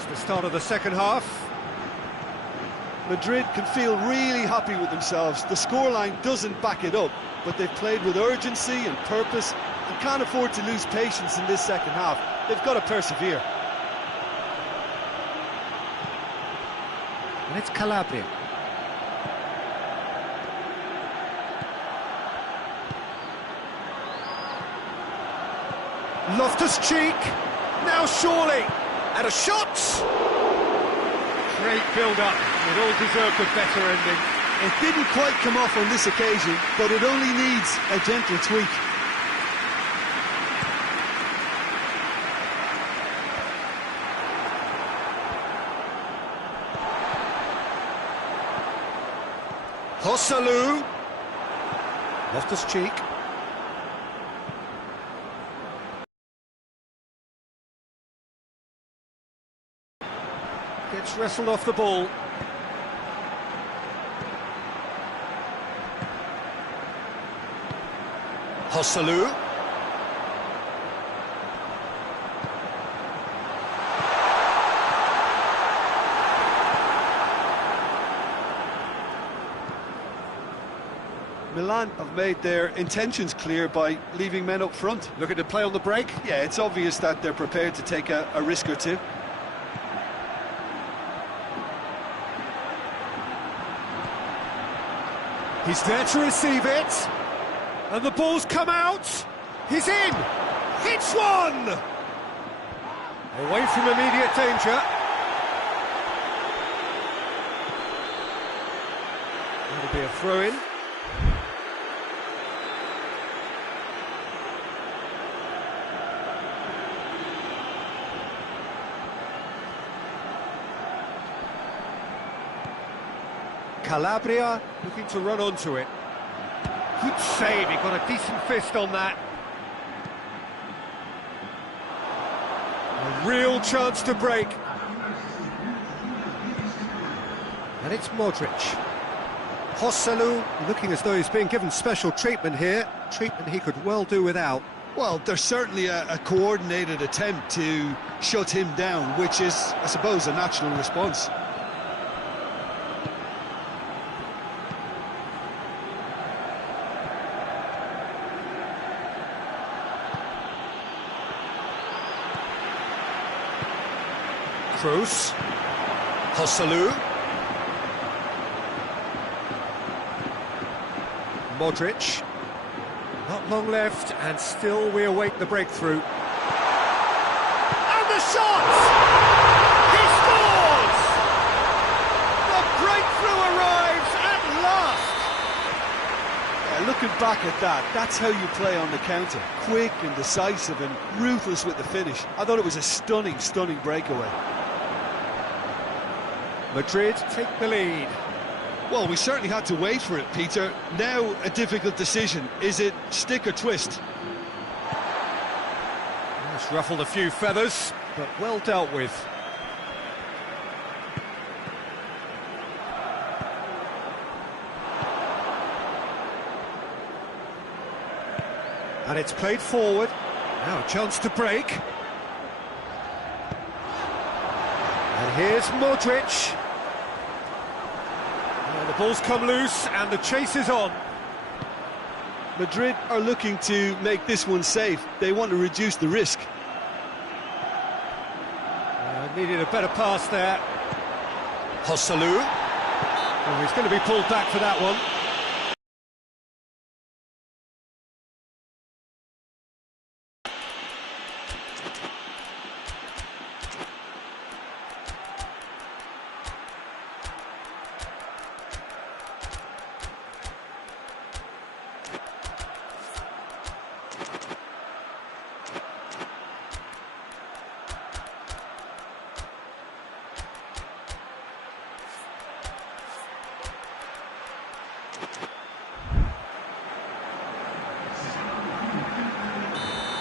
It's the start of the second half. Madrid can feel really happy with themselves. The scoreline doesn't back it up, but they've played with urgency and purpose and can't afford to lose patience in this second half. They've got to persevere. And it's Calabria. Loftus-Cheek, now surely, and a shot! Great build-up, it all deserved a better ending. It didn't quite come off on this occasion, but it only needs a gentle tweak. Joselu, Loftus-Cheek. Gets wrestled off the ball. Joselu. Milan have made their intentions clear by leaving men up front. Looking to play on the break. Yeah, it's obvious that they're prepared to take a risk or two. He's there to receive it, and the ball's come out. He's in. Hits one. Away from immediate danger. That'll be a throw-in. Calabria looking to run onto it. Good save, he got a decent fist on that. A real chance to break. And it's Modric. Joselu looking as though he's being given special treatment here. Treatment he could well do without. Well, there's certainly a coordinated attempt to shut him down, which is, I suppose, a natural response. Cruz, Joselu, Modric, not long left, and still we await the breakthrough. And the shot! He scores! The breakthrough arrives at last! Yeah, looking back at that, that's how you play on the counter. Quick and decisive and ruthless with the finish. I thought it was a stunning, stunning breakaway. Madrid take the lead. Well, we certainly had to wait for it, Peter. Now a difficult decision. Is it stick or twist? It's ruffled a few feathers, but well dealt with. And it's played forward. Now a chance to break. And here's Modric. And the ball's come loose and the chase is on. Madrid are looking to make this one safe. They want to reduce the risk. Needed a better pass there. Joselu. Oh, he's going to be pulled back for that one.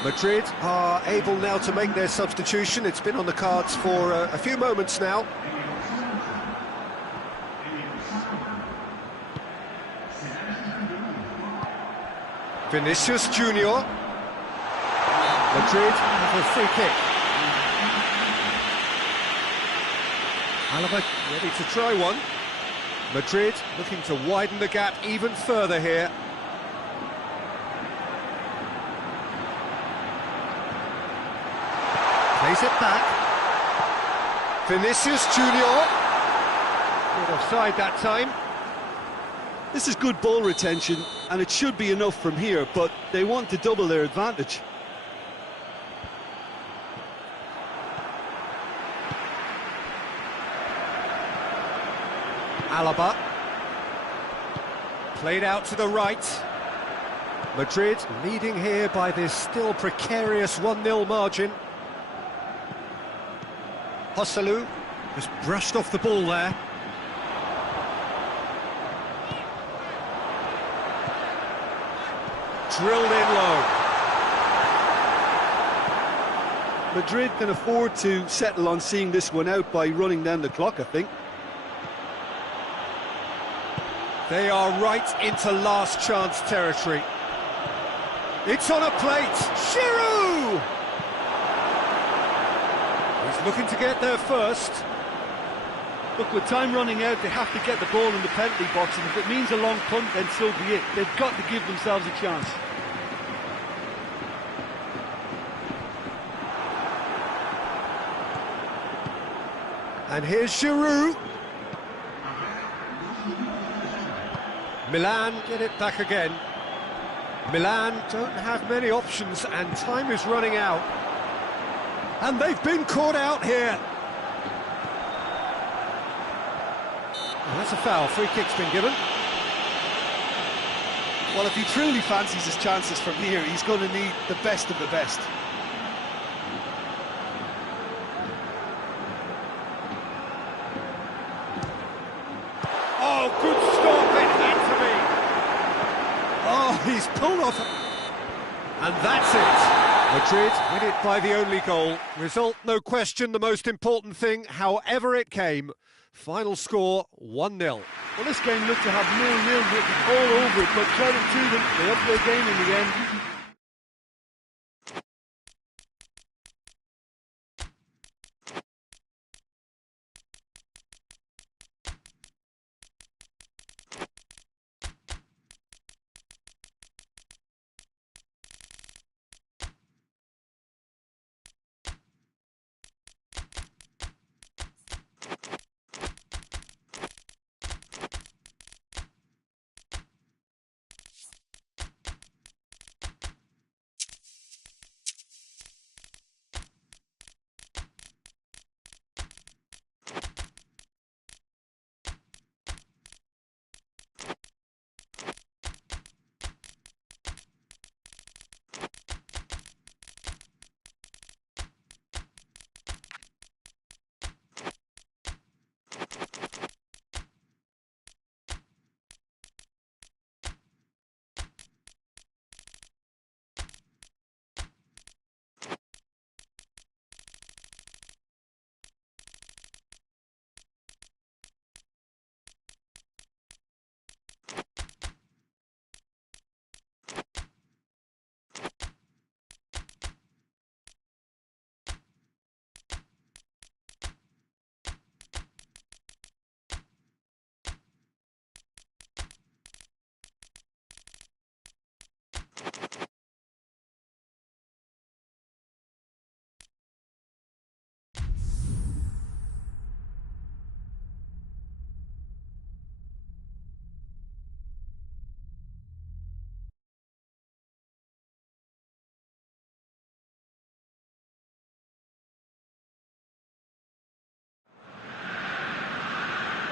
Madrid are able now to make their substitution. It's been on the cards for a few moments now. Vinicius Junior. Madrid have a free kick. Alaba ready to try one. Madrid looking to widen the gap even further here. Plays it back. Vinicius Junior. Good offside that time. This is good ball retention, and it should be enough from here, but they want to double their advantage. Alaba. Played out to the right. Madrid leading here by this still precarious 1-0 margin. Joselu just brushed off the ball there. Drilled in low. Madrid can afford to settle on seeing this one out by running down the clock, I think. They are right into last chance territory. It's on a plate. Giroud! He's looking to get there first. Look, with time running out, they have to get the ball in the penalty box, and if it means a long punt, then so be it. They've got to give themselves a chance. And here's Giroud. Milan get it back again. Milan don't have many options, and time is running out. And they've been caught out here. And that's a foul. Free kick's been given. Well, if he truly fancies his chances from here, he's going to need the best of the best. Oh, good stop, it had to be. Oh, he's pulled off. And that's it. Madrid win it by the only goal. Result, no question, the most important thing, however it came. Final score, 1-0. Well, this game looked to have 0-0 written all over it, but credit to them, they upped their game in the end.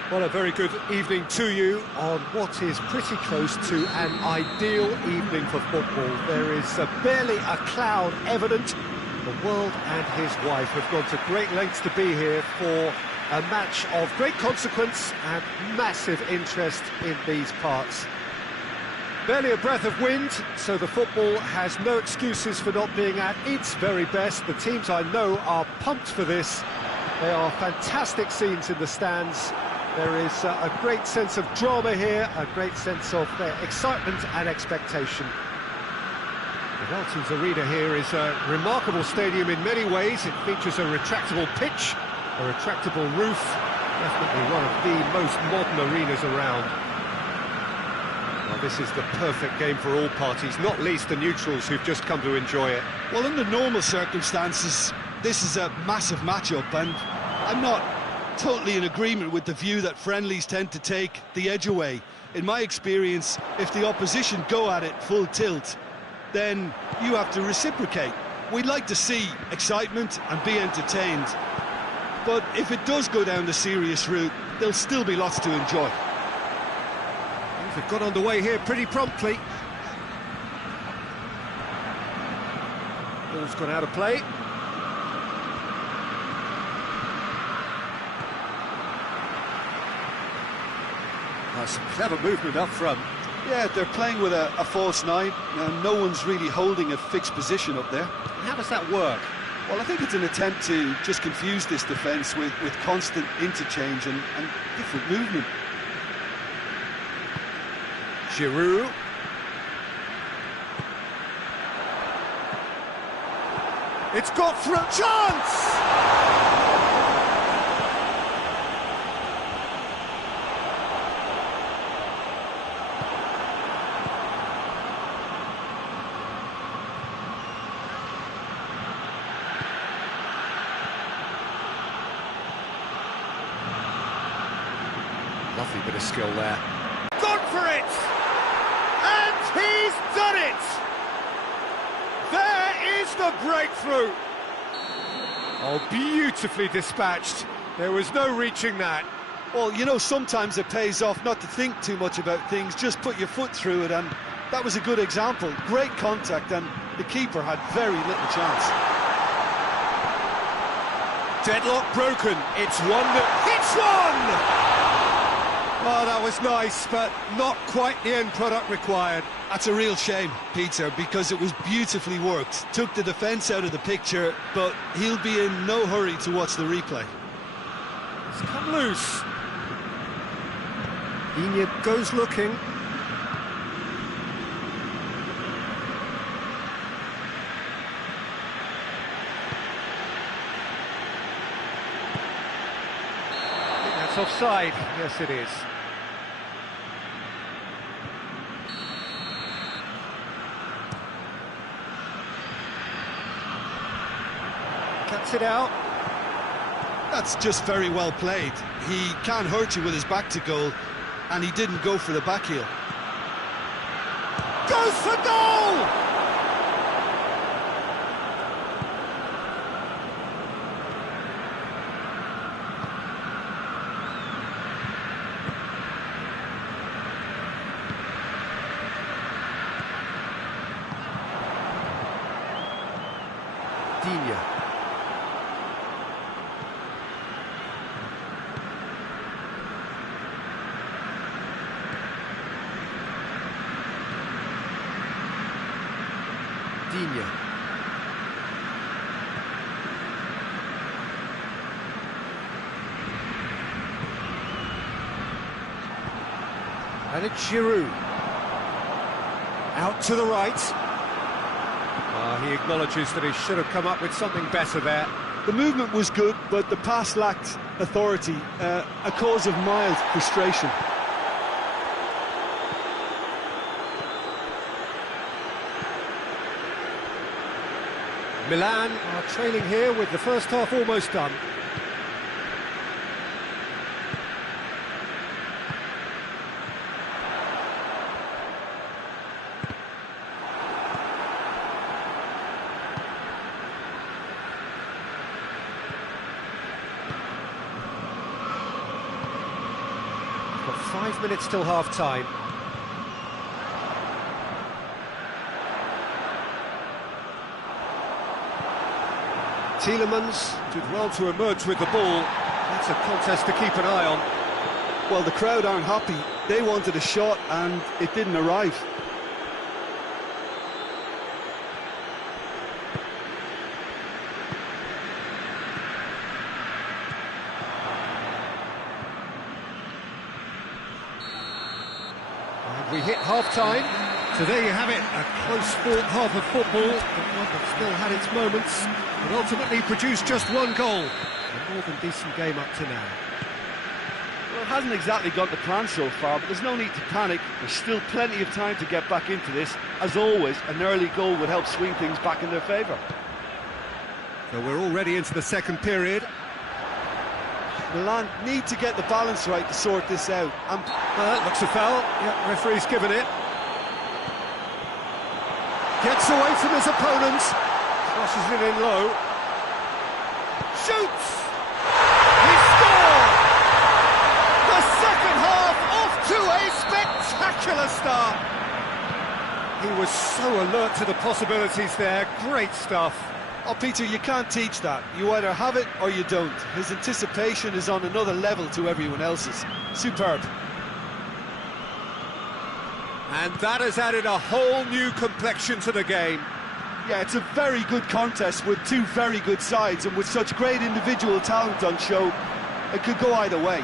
Well, a very good evening to you on what is pretty close to an ideal evening for football. There is barely a cloud evident. The world and his wife have gone to great lengths to be here for a match of great consequence and massive interest in these parts. Barely a breath of wind, so the football has no excuses for not being at its very best. The teams I know are pumped for this. They are fantastic scenes in the stands. There is a great sense of drama here, a great sense of excitement and expectation. The Veltins Arena here is a remarkable stadium in many ways. It features a retractable pitch, a retractable roof, Definitely one of the most modern arenas around. Well, this is the perfect game for all parties, not least the neutrals who've just come to enjoy it. Well, under normal circumstances, this is a massive matchup, and I'm not totally in agreement with the view that friendlies tend to take the edge away. In my experience, if the opposition go at it full tilt, then you have to reciprocate. We'd like to see excitement and be entertained, but if it does go down the serious route, there'll still be lots to enjoy. They've got underway here pretty promptly. Ball's gone out of play. Some clever movement up front. Yeah, they're playing with a false nine, and no one's really holding a fixed position up there. How does that work? Well, I think it's an attempt to just confuse this defence with constant interchange and different movement. Giroud. It's got through. Chance! Lovely bit of skill there. Gone for it! And he's done it! There is the breakthrough! Oh, beautifully dispatched. There was no reaching that. Well, you know, sometimes it pays off not to think too much about things, just put your foot through it, and that was a good example. Great contact, and the keeper had very little chance. Deadlock broken. It's one that hits one! Oh, that was nice, but not quite the end product required. That's a real shame, Peter, because it was beautifully worked. Took the defence out of the picture, but he'll be in no hurry to watch the replay. It's come loose. Digne goes looking. I think that's offside. Yes, it is. Cuts it out. That's just very well played. He can't hurt you with his back to goal, and he didn't go for the back heel. Goes for goal! Digne. Digne. And it's Giroud. Out to the right. He acknowledges that he should have come up with something better there. The movement was good, but the pass lacked authority, a cause of mild frustration. Milan are trailing here with the first half almost done. Got 5 minutes till half-time. Tielemans did well to emerge with the ball. That's a contest to keep an eye on. Well, the crowd aren't happy. They wanted a shot and it didn't arrive. And we hit half-time. So there you have it, a close-fought half of football, but one that still had its moments, but ultimately produced just one goal. A more than decent game up to now. Well, it hasn't exactly got the plan so far, but there's no need to panic. There's still plenty of time to get back into this. As always, an early goal would help swing things back in their favour. So we're already into the second period. Milan need to get the balance right to sort this out. Looks a foul. Yeah, referee's given it. Gets away from his opponents. Crosses it in low. Shoots! He scored! The second half off to a spectacular start. He was so alert to the possibilities there. Great stuff. Oh, Peter, you can't teach that. You either have it or you don't. His anticipation is on another level to everyone else's. Superb. And that has added a whole new complexion to the game. Yeah, it's a very good contest with two very good sides, and with such great individual talent on show, it could go either way.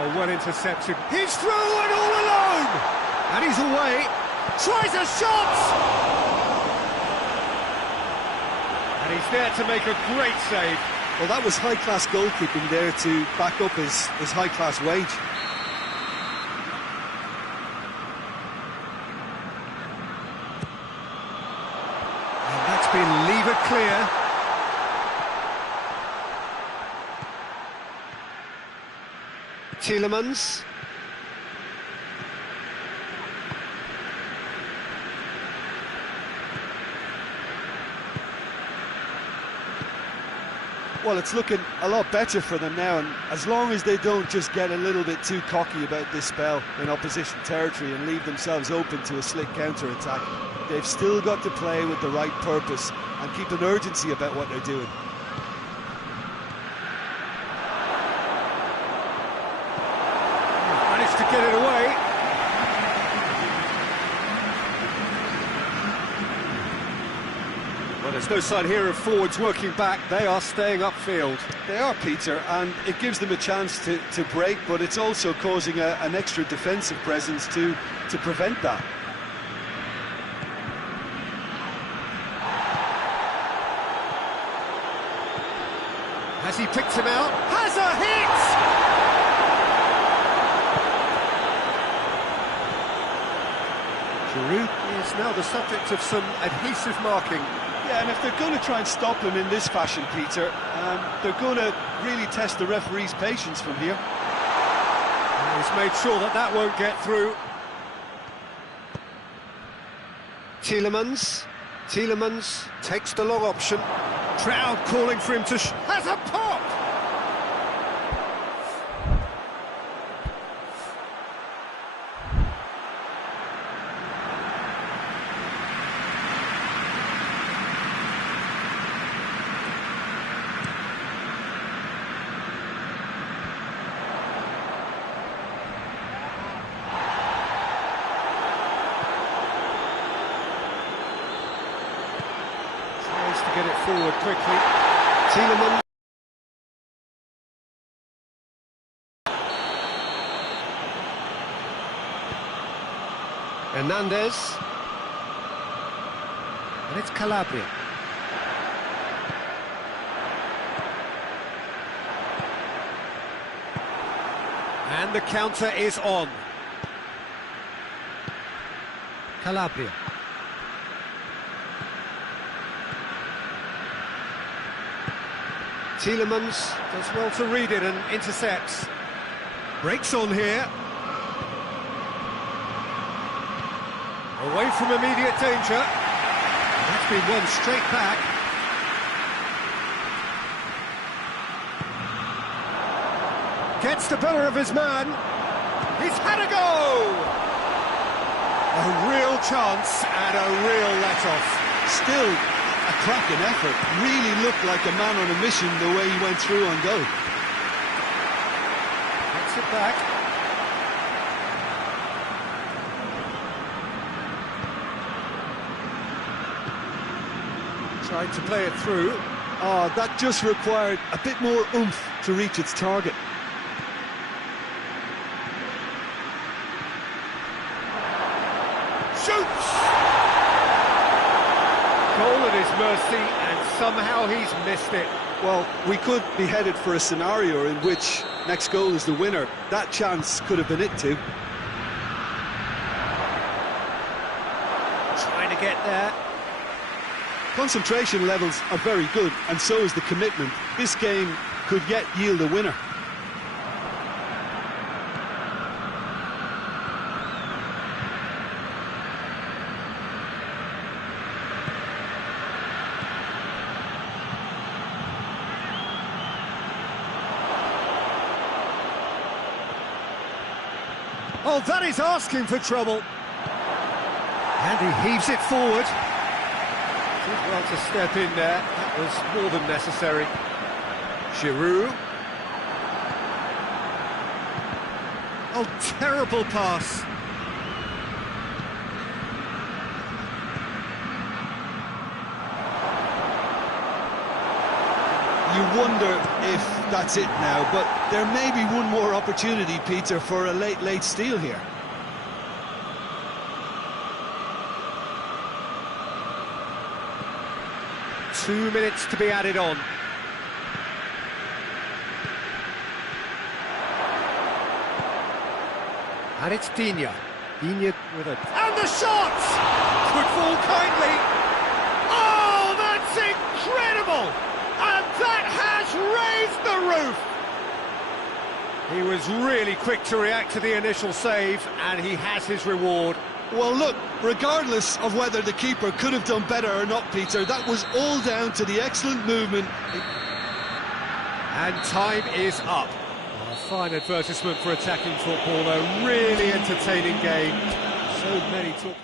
Oh, well intercepted. He's through and all alone! And he's away. Tries a shot! And he's there to make a great save. Well, that was high-class goalkeeping there to back up his high-class wage. And that's been levered clear. Tielemans. Well, it's looking a lot better for them now, and as long as they don't just get a little bit too cocky about this spell in opposition territory and leave themselves open to a slick counter-attack, they've still got to play with the right purpose and keep an urgency about what they're doing. Managed to get it away. Well, there's no sign here of forwards working back. They are staying upfield. They are, Peter, and it gives them a chance to break, but it's also causing an extra defensive presence to prevent that. Has he picked him out? Has a hit! Giroud is now the subject of some adhesive marking. Yeah, and if they're going to try and stop him in this fashion, Peter, they're going to really test the referee's patience from here. He's made sure that that won't get through. Tielemans takes the long option. Crowd calling for him to has a pop! To get it forward quickly. Tielemans. Hernandez. And it's Calabria. And the counter is on. Calabria. Tielemans does well to read it and intercepts. Breaks on here. Away from immediate danger. That's been won straight back. Gets the better of his man. He's had a go! A real chance and a real let-off. Still a cracking effort. Really looked like a man on a mission the way he went through on goal. Gets it back. Tried to play it through. Oh, that just required a bit more oomph to reach its target. Shoots! Goal at his mercy, and somehow he's missed it. Well, we could be headed for a scenario in which next goal is the winner. That chance could have been it too. Trying to get there. Concentration levels are very good, and so is the commitment. This game could yet yield a winner. Oh, that is asking for trouble. And he heaves it forward. Did well to step in there. That was more than necessary. Giroud. Oh, terrible pass. You wonder if that's it now, but there may be one more opportunity, Peter, for a late steal here. Two minutes to be added on. And it's Digne. Digne with a... And the shot! Could fall kindly. Oh, that's incredible! And that has raised the roof! He was really quick to react to the initial save, and he has his reward. Well, look, regardless of whether the keeper could have done better or not, Peter, that was all down to the excellent movement. And time is up. A fine advertisement for attacking football, a really entertaining game. So many talking...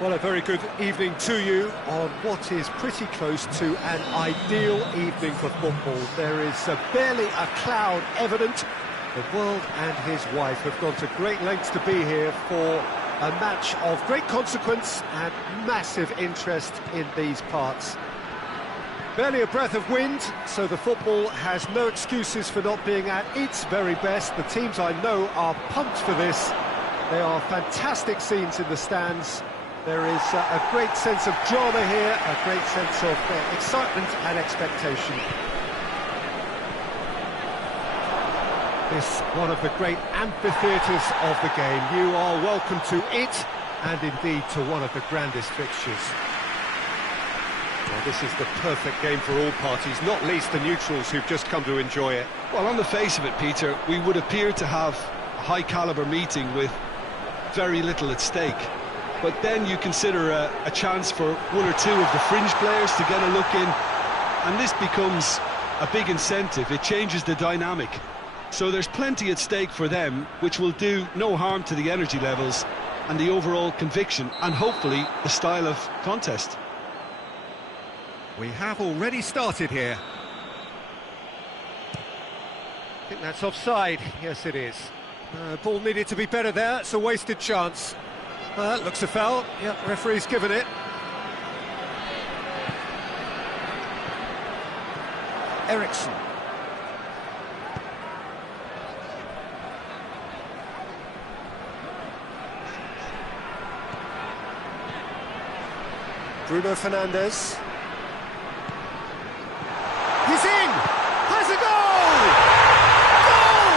Well, a very good evening to you on what is pretty close to an ideal evening for football. There is barely a cloud evident. The world and his wife have gone to great lengths to be here for a match of great consequence and massive interest in these parts. Barely a breath of wind, so the football has no excuses for not being at its very best. The teams I know are pumped for this. They are fantastic scenes in the stands. There is a great sense of drama here, a great sense of excitement and expectation. This one of the great amphitheatres of the game. You are welcome to it and indeed to one of the grandest fixtures. Well, this is the perfect game for all parties, not least the neutrals who've just come to enjoy it. Well, on the face of it, Peter, we would appear to have a high-caliber meeting with very little at stake. But then you consider a chance for one or two of the fringe players to get a look in, and this becomes a big incentive. It changes the dynamic. So there's plenty at stake for them, which will do no harm to the energy levels and the overall conviction, and hopefully the style of contest. We have already started here. I think that's offside. Yes, it is. Ball needed to be better there. It's a wasted chance. Looks a foul. Yep, referee's given it. Eriksson. Bruno Fernandes. He's in! Has a goal! Goal!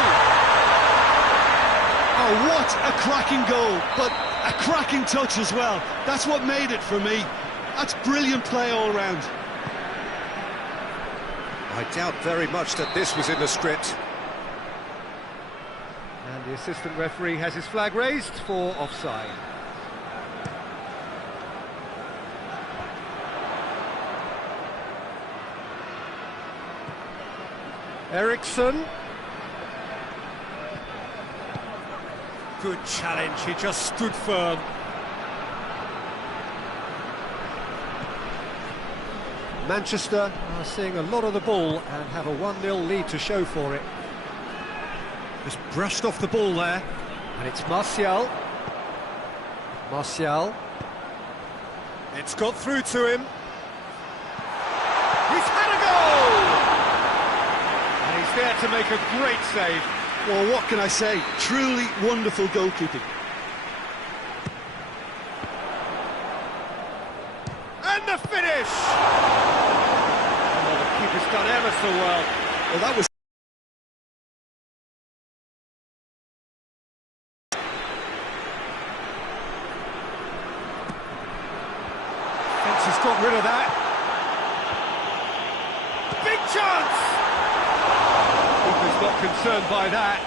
Oh, what a cracking goal, but a cracking touch as well. That's what made it for me. That's brilliant play all round. I doubt very much that this was in the script. And the assistant referee has his flag raised for offside. Eriksson. Good challenge, he just stood firm. Manchester are seeing a lot of the ball and have a 1-0 lead to show for it. Just brushed off the ball there, and it's Martial. Martial. It's got through to him. He's had a goal! And he's there to make a great save. Well, what can I say? Truly wonderful goalkeeping. And the finish! Oh, the keeper's done ever so well. Well, that was... Fence has got rid of that. Big chance! Keeper's not concerned by that.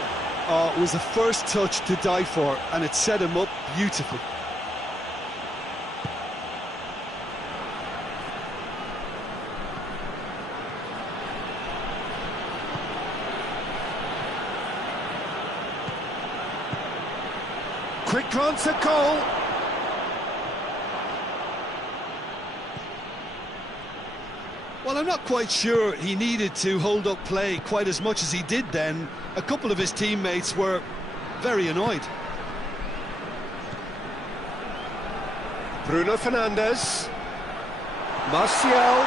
Oh, it was the first touch to die for, and it set him up beautifully. Quick glance at goal. Well, I'm not quite sure he needed to hold up play quite as much as he did then. A couple of his teammates were very annoyed. Bruno Fernandes. Martial.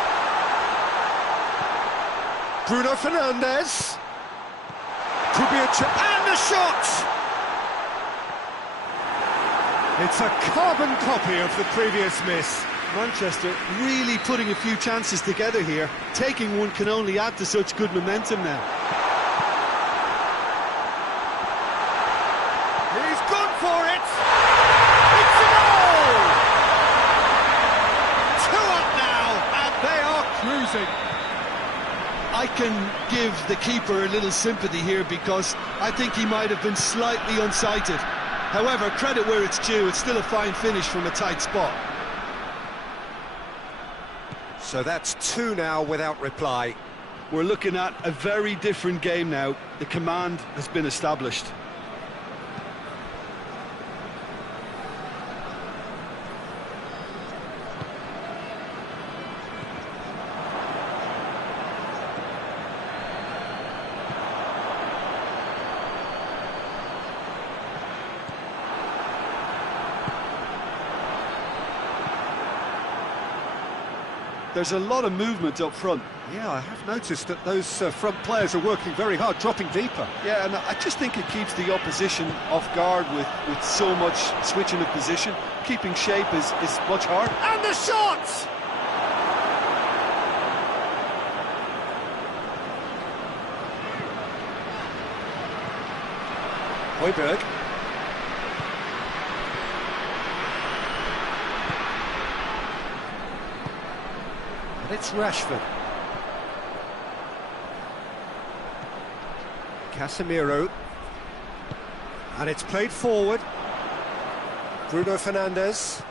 Bruno Fernandes. Could be a chance. And the shot! It's a carbon copy of the previous miss. Manchester really putting a few chances together here. Taking one can only add to such good momentum now. He's gone for it! It's a goal! 2 up now, and they are cruising. I can give the keeper a little sympathy here because I think he might have been slightly unsighted. However, credit where it's due, it's still a fine finish from a tight spot. So that's 2 now without reply. We're looking at a very different game now. The command has been established. There's a lot of movement up front. Yeah, I have noticed that those front players are working very hard, dropping deeper. Yeah, and I just think it keeps the opposition off guard with so much switching of position. Keeping shape is much harder. And the shot! Højbjerg. it's Rashford. Casemiro. And it's played forward. Bruno Fernandes.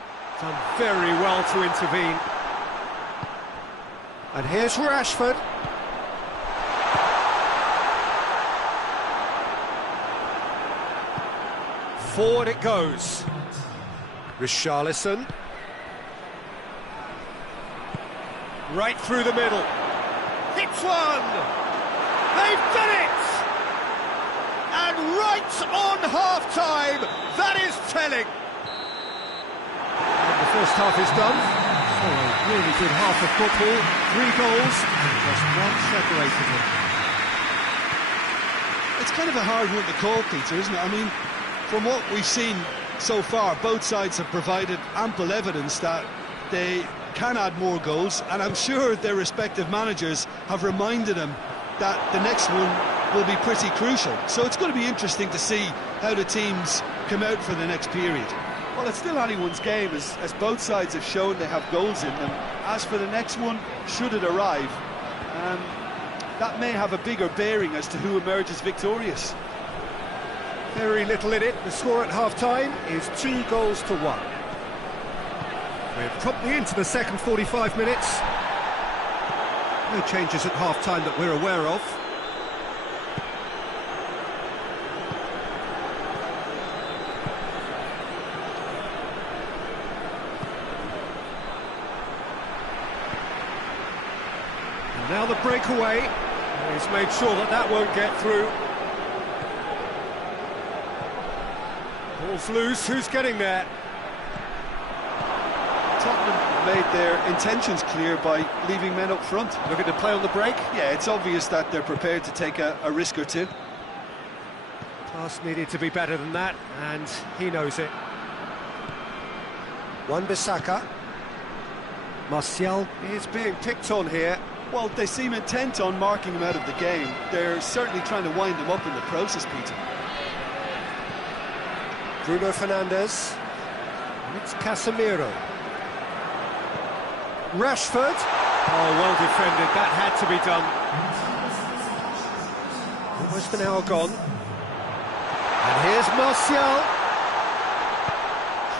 Done very well to intervene. And here's Rashford. Forward it goes. Richarlison. Right through the middle. Hits one! They've done it! And right on half-time, that is telling. And the first half is done. So a really good half of football. 3 goals and just one separating them. It's kind of a hard one to call, Peter, isn't it? I mean, from what we've seen so far, both sides have provided ample evidence that they can add more goals, and I'm sure their respective managers have reminded them that the next one will be pretty crucial. So it's going to be interesting to see how the teams come out for the next period. Well, it's still anyone's game, as both sides have shown they have goals in them. As for the next one, should it arrive, that may have a bigger bearing as to who emerges victorious. Very little in it. The score at half-time is 2 goals to 1. We're promptly into the second 45 minutes. No changes at half-time that we're aware of. And now the breakaway. He's made sure that that won't get through. Ball's loose. Who's getting there? Tottenham made their intentions clear by leaving men up front. Looking to play on the break? Yeah, it's obvious that they're prepared to take a risk or two. Pass needed to be better than that, and he knows it. Wan-Bissaka. Martial is being picked on here. Well, they seem intent on marking him out of the game. They're certainly trying to wind him up in the process, Peter. Bruno Fernandes. And it's Casemiro. Rashford. Oh, well defended. That had to be done. Almost an hour gone. And here's Martial.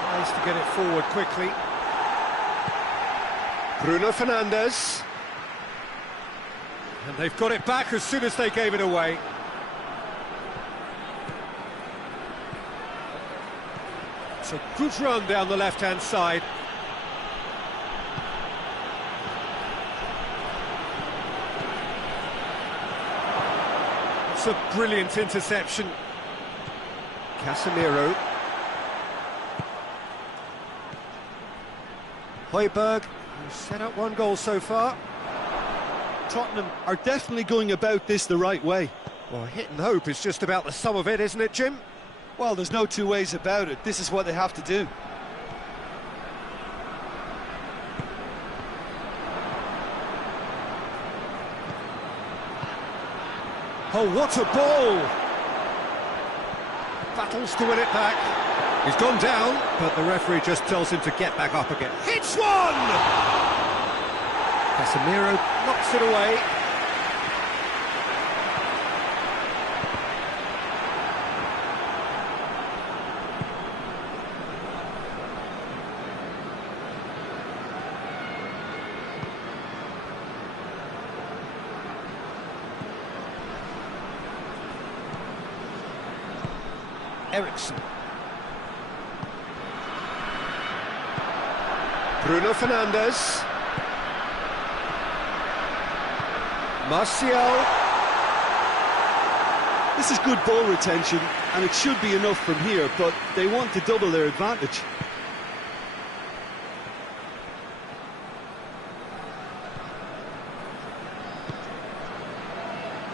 Tries to get it forward quickly. Bruno Fernandes. And they've got it back as soon as they gave it away. It's a good run down the left-hand side. It's a brilliant interception. Casemiro. Højbjerg, who's set up 1 goal so far. Tottenham are definitely going about this the right way. Well, hit and hope is just about the sum of it, isn't it, Jim? Well, there's no two ways about it. This is what they have to do. Oh, what a ball! Battles to win it back. He's gone down, but the referee just tells him to get back up again. Hits one! Casemiro knocks it away. Ericsson. Bruno Fernandes. Martial. This is good ball retention, and it should be enough from here, but they want to double their advantage.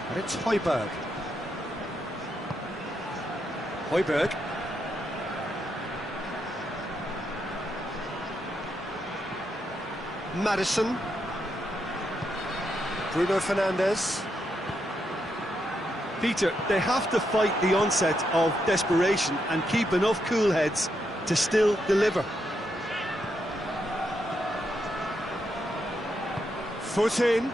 And it's Højbjerg. Højbjerg. Madison. Bruno Fernandes. Peter, they have to fight the onset of desperation and keep enough cool heads to still deliver. foot in.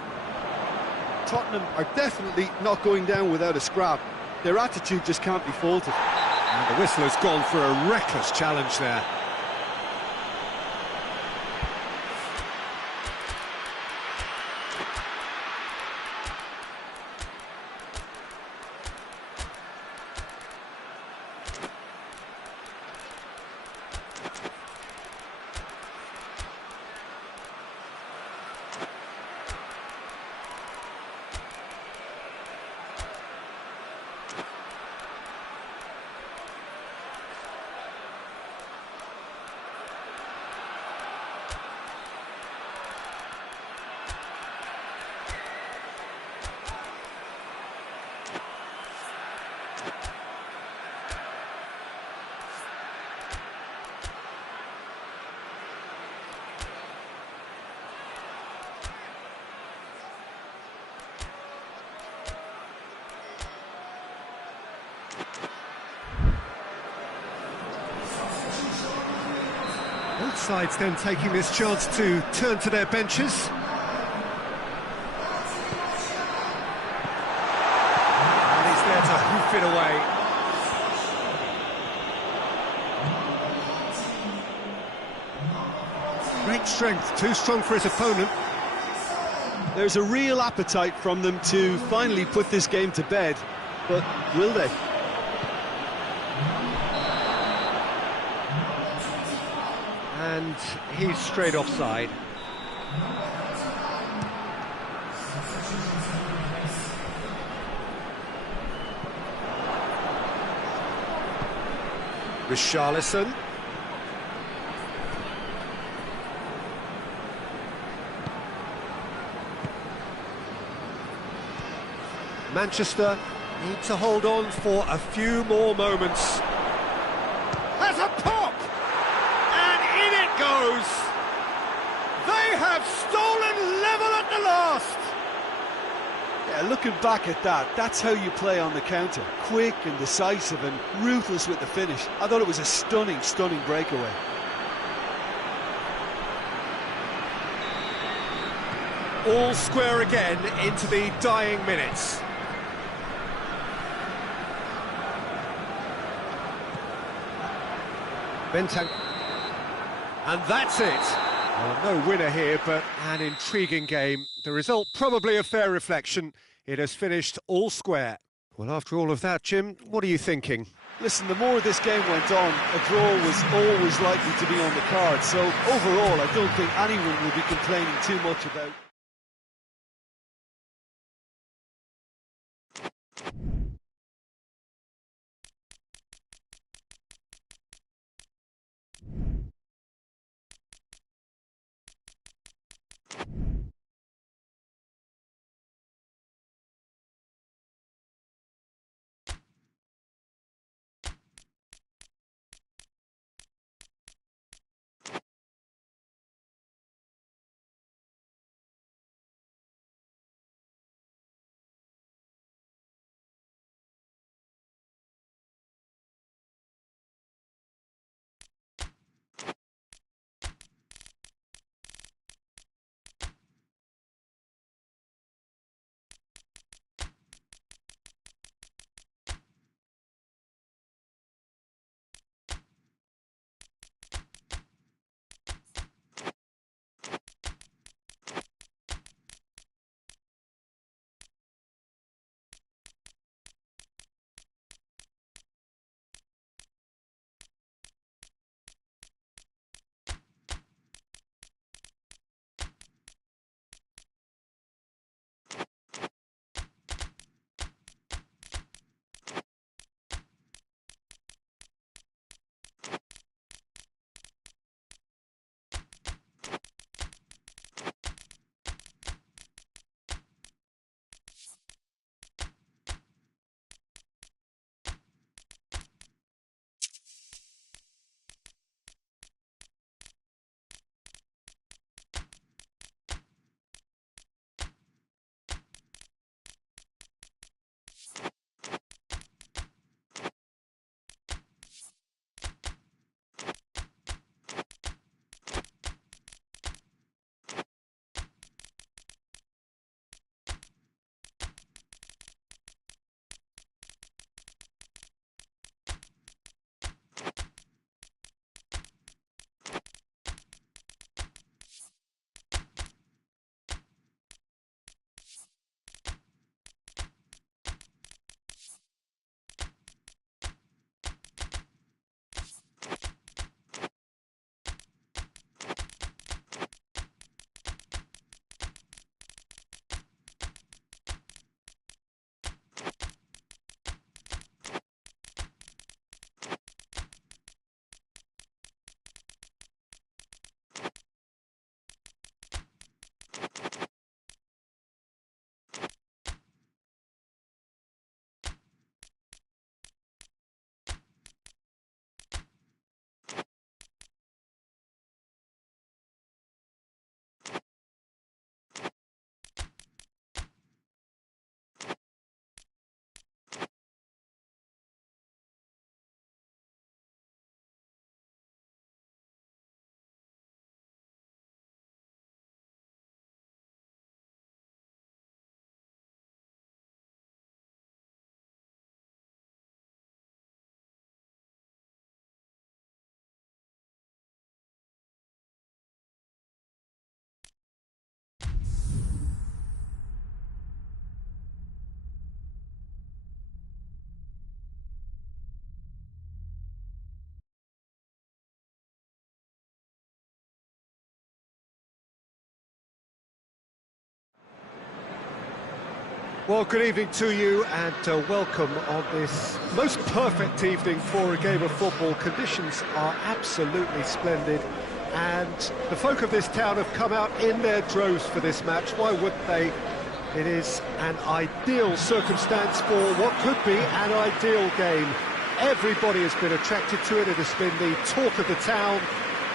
Tottenham are definitely not going down without a scrap. Their attitude just can't be faulted. And the whistle has gone for a reckless challenge there. Both sides then taking this chance to turn to their benches. And he's there to hoof it away. Great strength, too strong for his opponent. There's a real appetite from them to finally put this game to bed, but will they? And he's straight offside. Richarlison. Manchester need to hold on for a few more moments. Has a pop! And in it goes! They have stolen level at the last! Yeah, looking back at that, that's how you play on the counter. Quick and decisive and ruthless with the finish. I thought it was a stunning, stunning breakaway. All square again into the dying minutes. Bentang. And that's it. Well, no winner here, but an intriguing game. The result probably a fair reflection. It has finished all square. Well, after all of that, Jim, what are you thinking? Listen, the more this game went on, a draw was always likely to be on the card. So overall, I don't think anyone will be complaining too much about Well, good evening to you and welcome on this most perfect evening for a game of football. Conditions are absolutely splendid and the folk of this town have come out in their droves for this match. Why wouldn't they? It is an ideal circumstance for what could be an ideal game. Everybody has been attracted to it. It has been the talk of the town,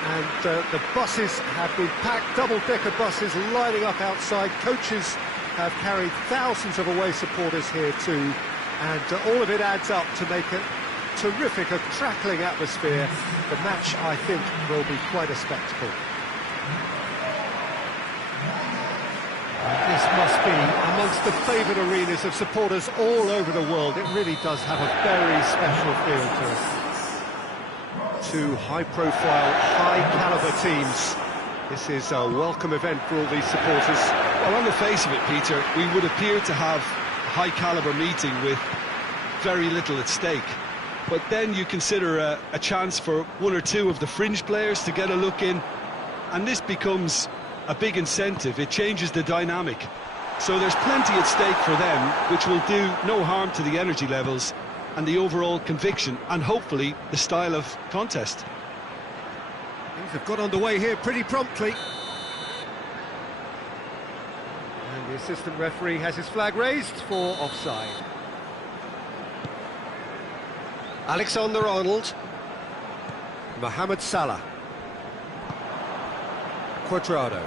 and the buses have been packed, double-decker buses lining up outside. Coaches have carried thousands of away supporters here too, and all of it adds up to make a terrific, a crackling atmosphere. The match, I think, will be quite a spectacle. This must be amongst the favoured arenas of supporters all over the world. It really does have a very special feel to it. Two high-profile, high-caliber teams. This is a welcome event for all these supporters. Well, on the face of it, Peter, we would appear to have a high-caliber meeting with very little at stake. But then you consider a chance for one or two of the fringe players to get a look in, and this becomes a big incentive. It changes the dynamic. So there's plenty at stake for them, which will do no harm to the energy levels and the overall conviction, and hopefully the style of contest. Things have got underway here pretty promptly. And the assistant referee has his flag raised for offside. Alexander-Arnold. Mohamed Salah. Cuadrado.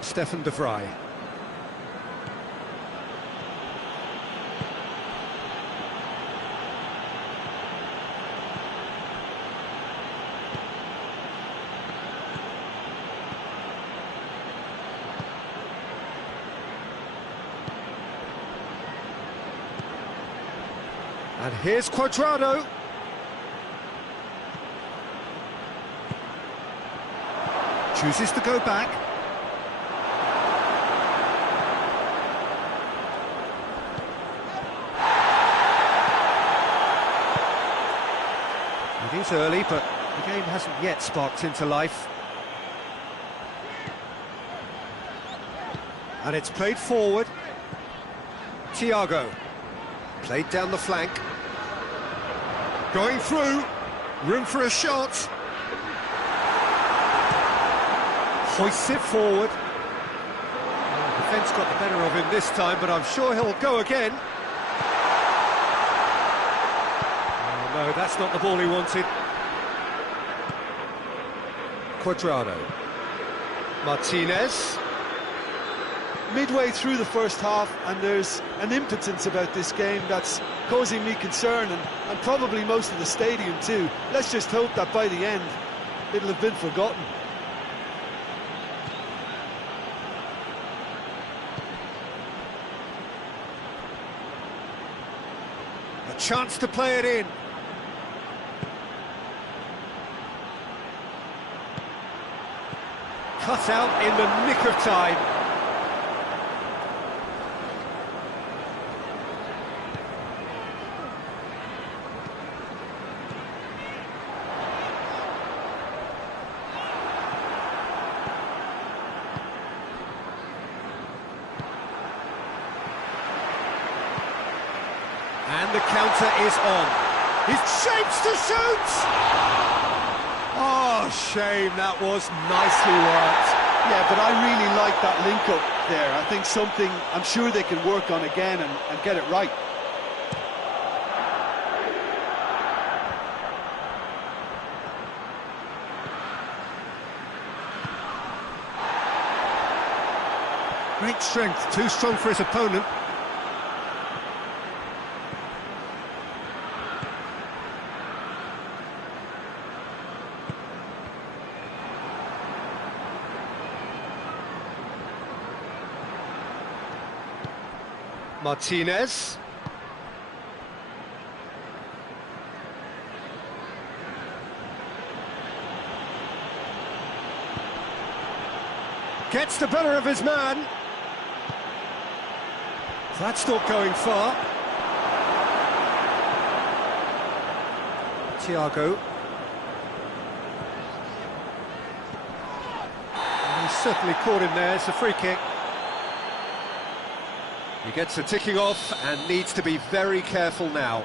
Stefan de Vrij. And here's Cuadrado. Chooses to go back. It is early, but the game hasn't yet sparked into life. And it's played forward. Thiago. Played down the flank. Going through. Room for a shot. Hoists it forward. Well, the defence got the better of him this time, but I'm sure he'll go again. Oh, no, that's not the ball he wanted. Cuadrado. Martinez. Midway through the first half, and there's an impotence about this game that's causing me concern, and probably most of the stadium too. Let's just hope that by the end it'll have been forgotten. A chance to play it in. Cut out in the nick of time. And the counter is on. He shapes to shoot! Oh, shame, that was nicely worked. Yeah, but I really like that link-up there. I think something I'm sure they can work on again and get it right. Great strength, too strong for his opponent. Martinez. Gets the better of his man. That's not going far. Thiago. certainly caught him there. It's a free kick. He gets a ticking off and needs to be very careful now.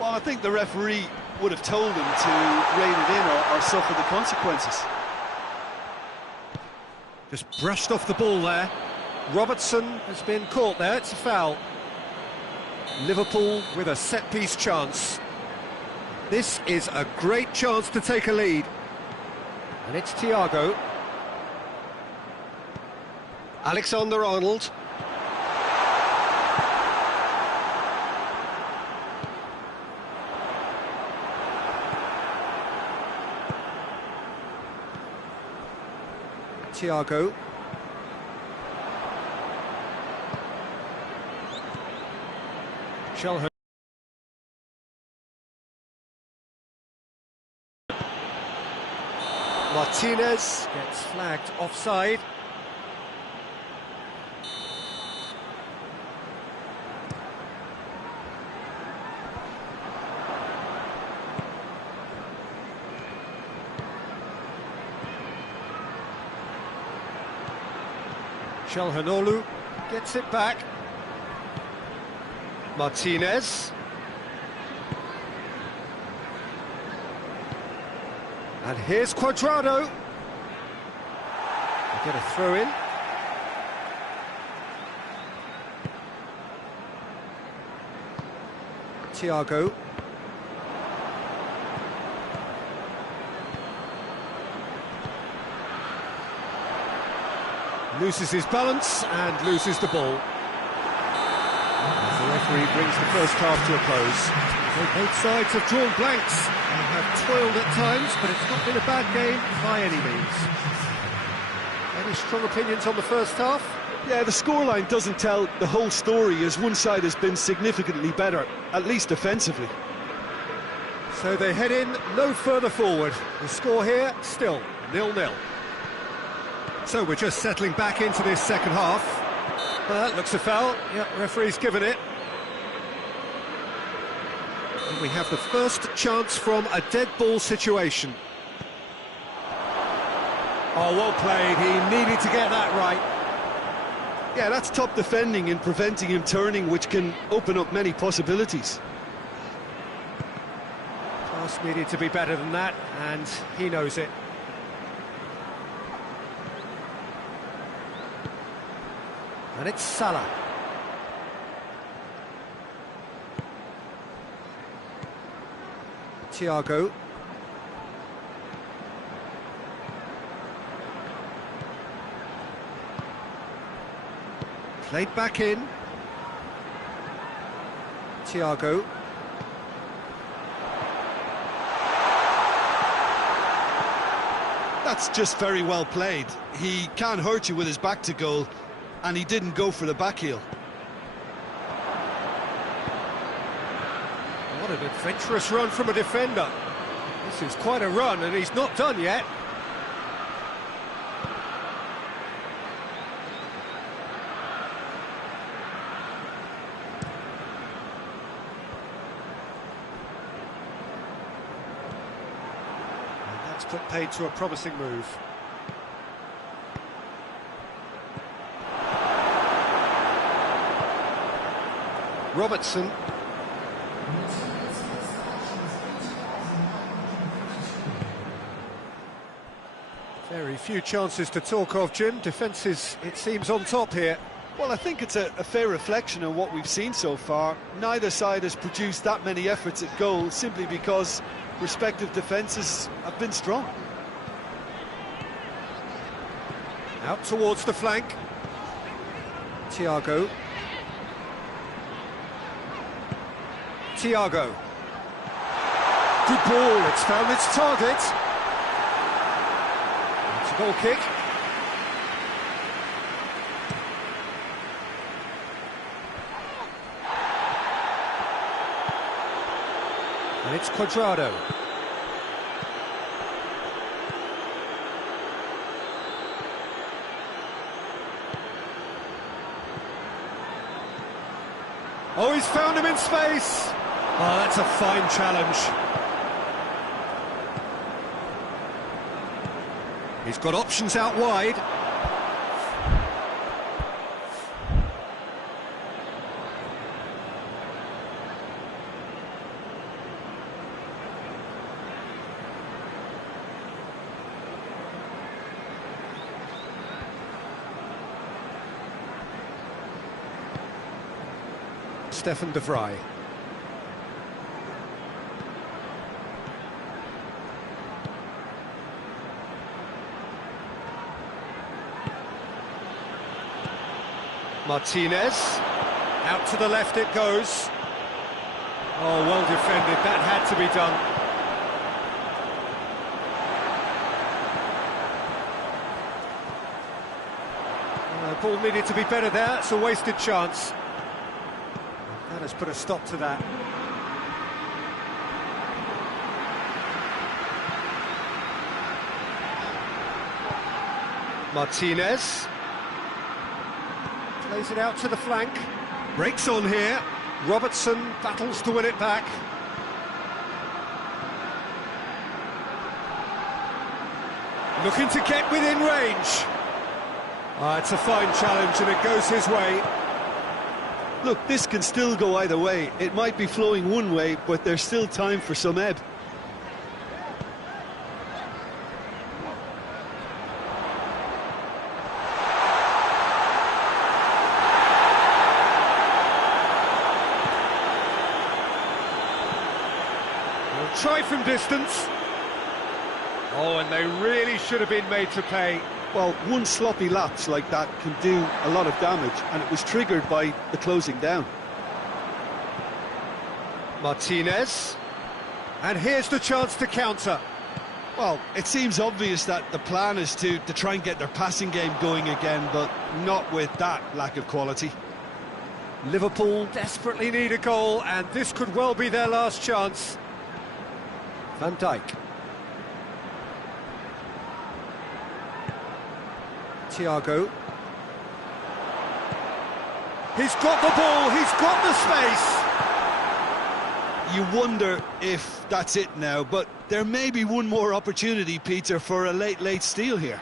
Well, I think the referee would have told him to rein it in or suffer the consequences. Just brushed off the ball there. Robertson has been caught there, it's a foul. Liverpool with a set-piece chance. This is a great chance to take a lead. And it's Thiago. Alexander-Arnold. Thiago. Shelher. Martinez gets flagged offside. Shelhanolu gets it back. Martinez. And here's Cuadrado. They get a throw in. Thiago. Loses his balance and loses the ball. As the referee brings the first half to a close. Both sides have drawn blanks and have toiled at times, but it's not been a bad game by any means. Any strong opinions on the first half? Yeah, the scoreline doesn't tell the whole story, as one side has been significantly better, at least offensively. So they head in no further forward. The score here, still 0-0. So we're just settling back into this second half. Well, that looks a foul. Yep, referee's given it. And we have the first chance from a dead ball situation. Oh, well played. He needed to get that right. Yeah, that's top defending and preventing him turning, which can open up many possibilities. Pass needed to be better than that, and he knows it. And it's Salah. Thiago. Played back in. Thiago. That's just very well played. He can't hurt you with his back to goal, and he didn't go for the back heel. What an adventurous run from a defender. This is quite a run, and he's not done yet. And that's put paid to a promising move. Robertson. Very few chances to talk of, Jim. Defence is, it seems, on top here. Well, I think it's a fair reflection of what we've seen so far. Neither side has produced that many efforts at goal simply because respective defences have been strong. Out towards the flank. Thiago. Thiago. Good ball, it's found its target. It's a goal kick. And it's Cuadrado. Oh, he's found him in space. Oh, that's a fine challenge. He's got options out wide. Stefan de Vrij. Martinez, out to the left it goes. Oh, well defended, that had to be done. Ball needed to be better there, it's a wasted chance. That has put a stop to that. Martinez. Plays it out to the flank. Breaks on here. Robertson battles to win it back. Looking to get within range. It's a fine challenge and it goes his way. Look, this can still go either way. It might be flowing one way, but there's still time for some ebb. Try from distance. Oh, and they really should have been made to pay. Well, one sloppy lapse like that can do a lot of damage, and it was triggered by the closing down. Martinez. And here's the chance to counter. Well, it seems obvious that the plan is to try and get their passing game going again, but not with that lack of quality. Liverpool desperately need a goal, and this could well be their last chance. Van Dijk. Thiago. He's got the ball, he's got the space. You wonder if that's it now, but there may be one more opportunity, Peter, for a late steal here.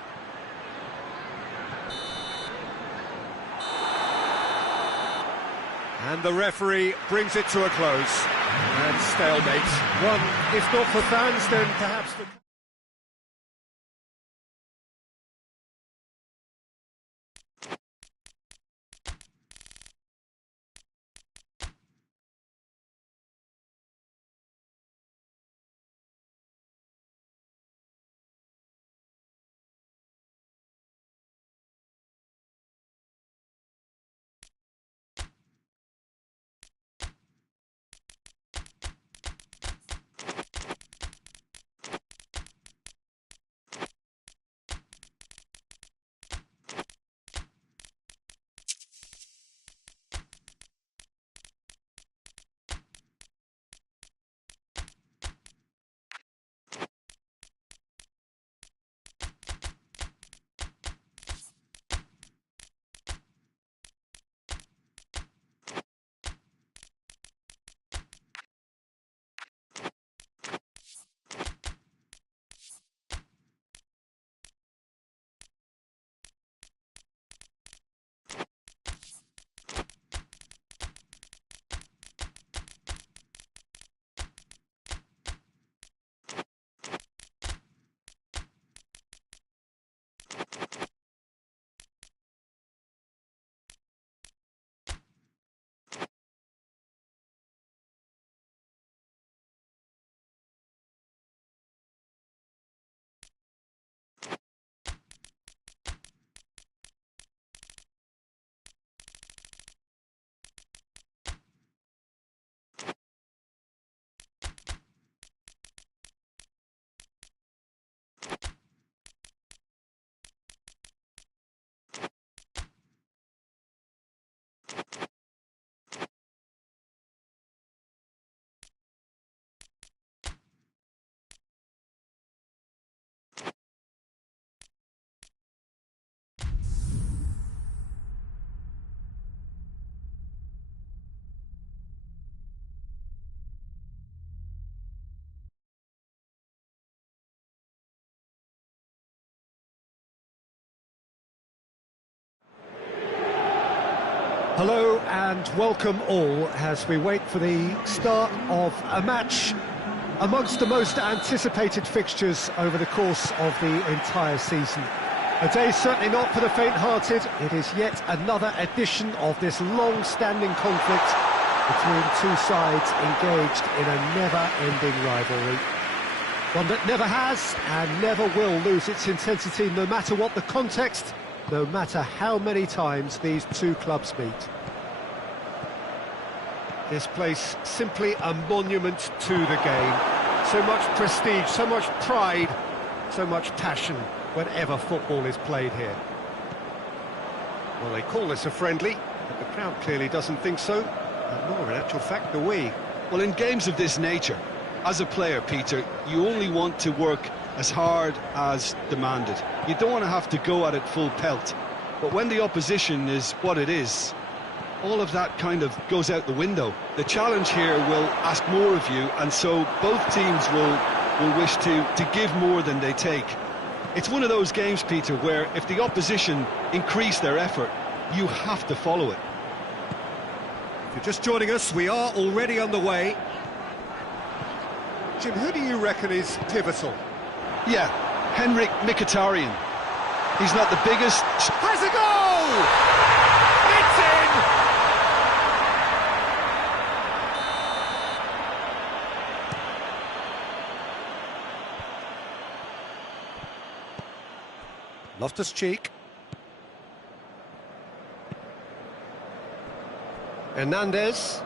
And the referee brings it to a close. And stalemate. One, if not for fans, then perhaps for... Hello and welcome all as we wait for the start of a match amongst the most anticipated fixtures over the course of the entire season. A day certainly not for the faint-hearted. It is yet another edition of this long-standing conflict between two sides engaged in a never-ending rivalry. One that never has and never will lose its intensity, no matter what the context, no matter how many times these two clubs meet. This place simply a monument to the game. So much prestige, so much pride, so much passion whenever football is played here. Well, they call this a friendly, but the crowd clearly doesn't think so, and nor in actual fact do we. Well, in games of this nature, as a player, Peter, you only want to work as hard as demanded. You don't want to have to go at it full pelt. But when the opposition is what it is, all of that kind of goes out the window. The challenge here will ask more of you, and so both teams will wish to give more than they take. It's one of those games, Peter, where if the opposition increase their effort, you have to follow it. If you're just joining us, we are already underway. Jim, who do you reckon is pivotal? Yeah, Henrik Mkhitaryan. He's not the biggest. Has a goal! It's in! Loftus-Cheek. Hernandez.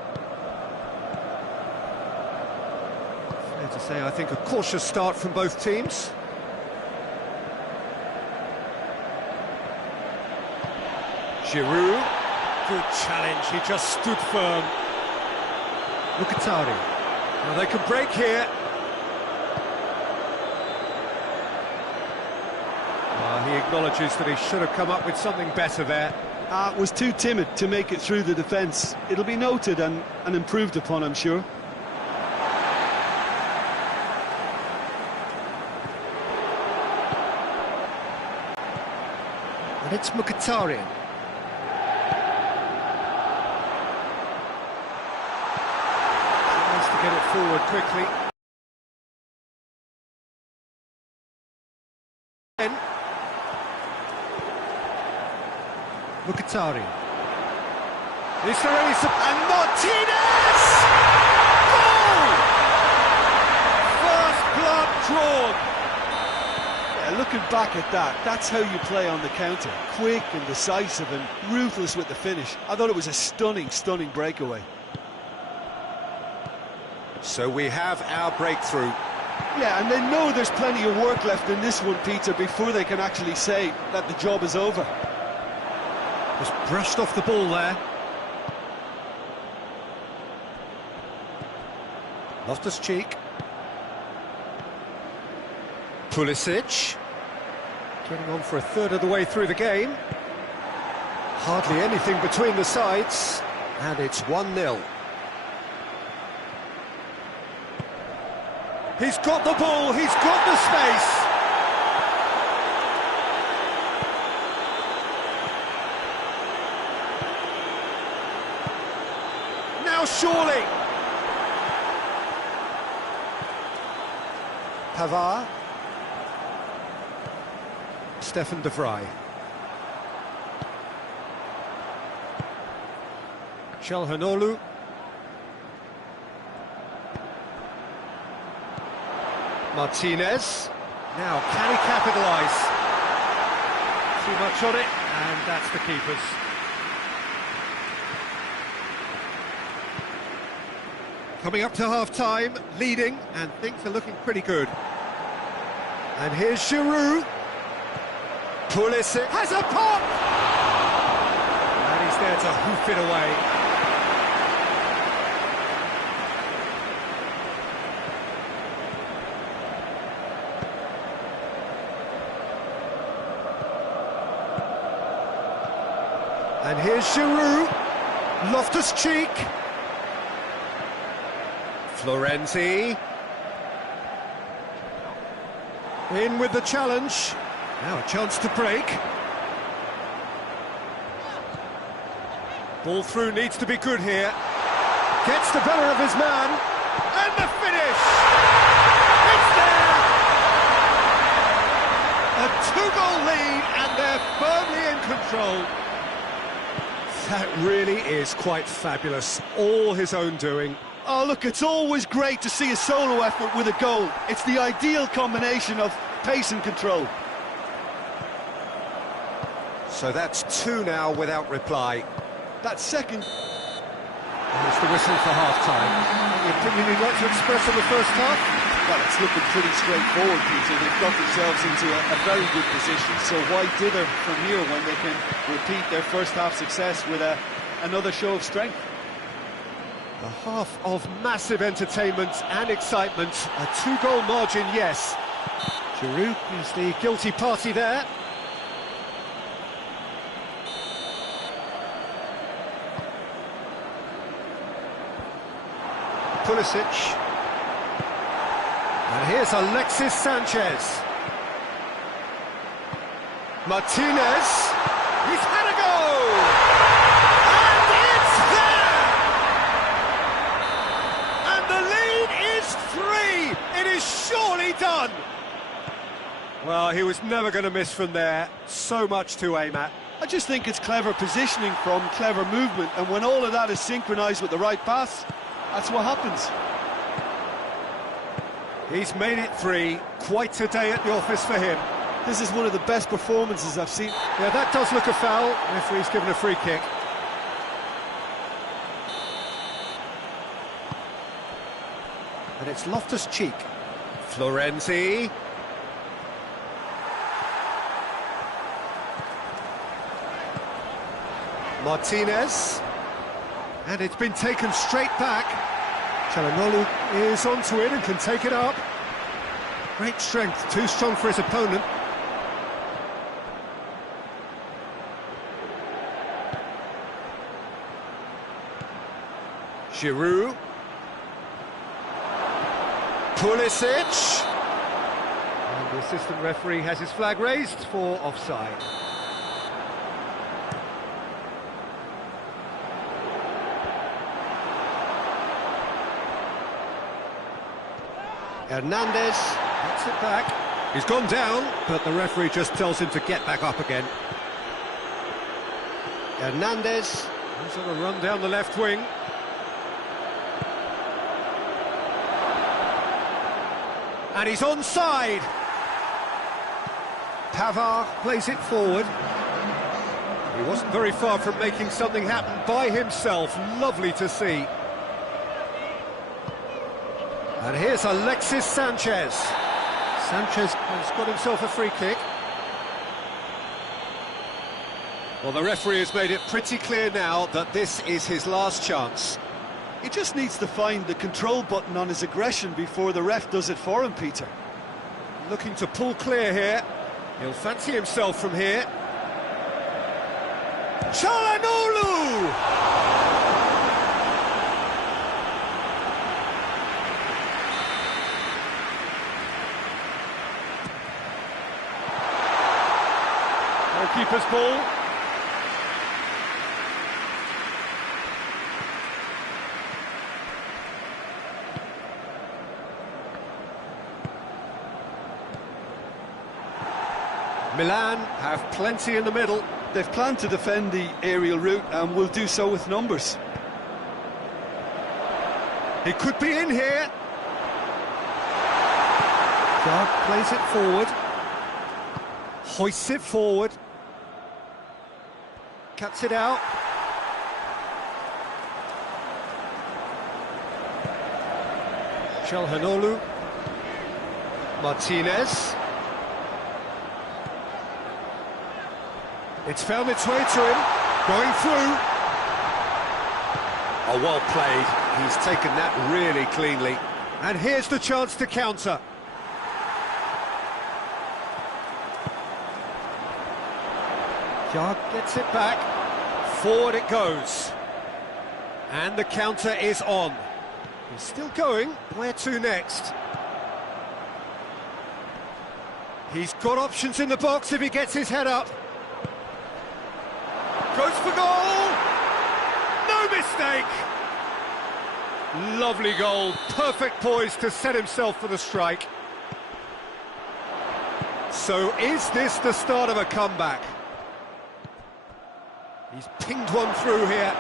Fair to say, I think a cautious start from both teams. Giroud. Good challenge, he just stood firm. Mkhitaryan. Now they can break here. He acknowledges that he should have come up with something better there. Was too timid to make it through the defence. It'll be noted and improved upon, I'm sure. And it's Mkhitaryan. Tries to get it forward quickly. Mkhitaryan. Is there any... And Martinez! Goal! First blood drawn. Yeah, looking back at that, that's how you play on the counter. Quick and decisive and ruthless with the finish. I thought it was a stunning, stunning breakaway. So we have our breakthrough. Yeah, and they know there's plenty of work left in this one, Peter, before they can actually say that the job is over. Just brushed off the ball there. Loftus-Cheek. Pulisic. Getting on for a third of the way through the game. Hardly anything between the sides. And it's 1-0. He's got the ball, he's got the space. Now surely. Pavard. Stefan de Vrij. Çalhanoğlu. Martinez. Now, can he capitalise? Too much on it, and that's the keeper's. Coming up to half-time, leading, and things are looking pretty good. And here's Giroud. Pulisic has a pop! And he's there to hoof it away. And here's Giroud, Loftus-Cheek, Florenzi, in with the challenge, now a chance to break. Ball through needs to be good here, gets the better of his man, and the finish! It's there! A 2-goal lead and they're firmly in control. That really is quite fabulous. All his own doing. Oh, look, it's always great to see a solo effort with a goal. It's the ideal combination of pace and control. So that's 2 now without reply. That second... Here's the whistle for half-time. Any opinion you'd like to express on the first half? Well, it's looking pretty straightforward, Peter. They've got themselves into a very good position, so why dither from here when they can repeat their first half success with another show of strength? A half of massive entertainment and excitement. A 2-goal margin, yes. Giroud is the guilty party there. Pulisic. And here's Alexis Sanchez. Martinez. He's had a go! And it's there! And the lead is 3! It is surely done! Well, he was never going to miss from there. So much to aim at. I just think it's clever positioning from clever movement, and when all of that is synchronised with the right pass, that's what happens. He's made it 3. Quite a day at the office for him. This is one of the best performances I've seen. Yeah, that does look a foul. Referee's given a free kick. And it's Loftus-Cheek. Florenzi. Martinez. And it's been taken straight back. Çalhanoğlu is onto it and can take it up. Great strength, too strong for his opponent. Giroud. Pulisic. And the assistant referee has his flag raised for offside. Hernandez gets it back. He's gone down, but the referee just tells him to get back up again. Hernandez, he's on a run down the left wing. And he's onside. Pavard plays it forward. He wasn't very far from making something happen by himself. Lovely to see. And here's Alexis Sanchez. Sanchez has got himself a free kick. Well, the referee has made it pretty clear now that this is his last chance. He just needs to find the control button on his aggression before the ref does it for him, Peter. Looking to pull clear here. He'll fancy himself from here. Çalhanoğlu! Keeper's ball. Milan have plenty in the middle. They've planned to defend the aerial route and will do so with numbers. He could be in here. Clark plays it forward. Hoists it forward. Cuts it out. Çalhanoğlu. Martinez. It's found its way to him. Going through. Oh, well played. He's taken that really cleanly. And here's the chance to counter. Jarg gets it back. Forward it goes. And the counter is on. He's still going. Where to next? He's got options in the box if he gets his head up. Goes for goal! No mistake! Lovely goal. Perfect poise to set himself for the strike. So is this the start of a comeback? He's pinged one through here.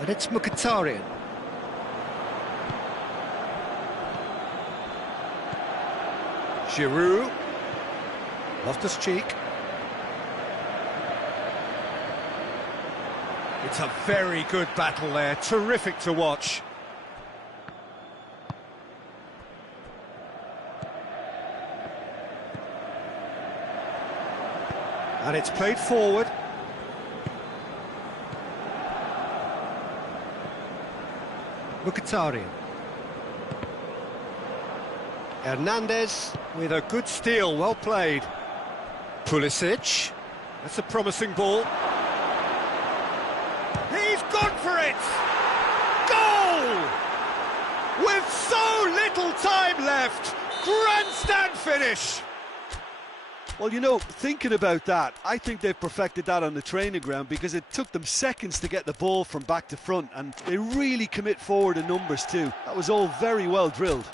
And it's Mkhitaryan. Giroud. Loftus-Cheek. It's a very good battle there, terrific to watch. And it's played forward. Mkhitaryan. Hernandez with a good steal, well played. Pulisic, that's a promising ball. He's gone for it! Goal! With so little time left, grandstand finish! Well, you know, thinking about that, I think they've perfected that on the training ground because it took them seconds to get the ball from back to front, and they really commit forward in numbers too. That was all very well drilled.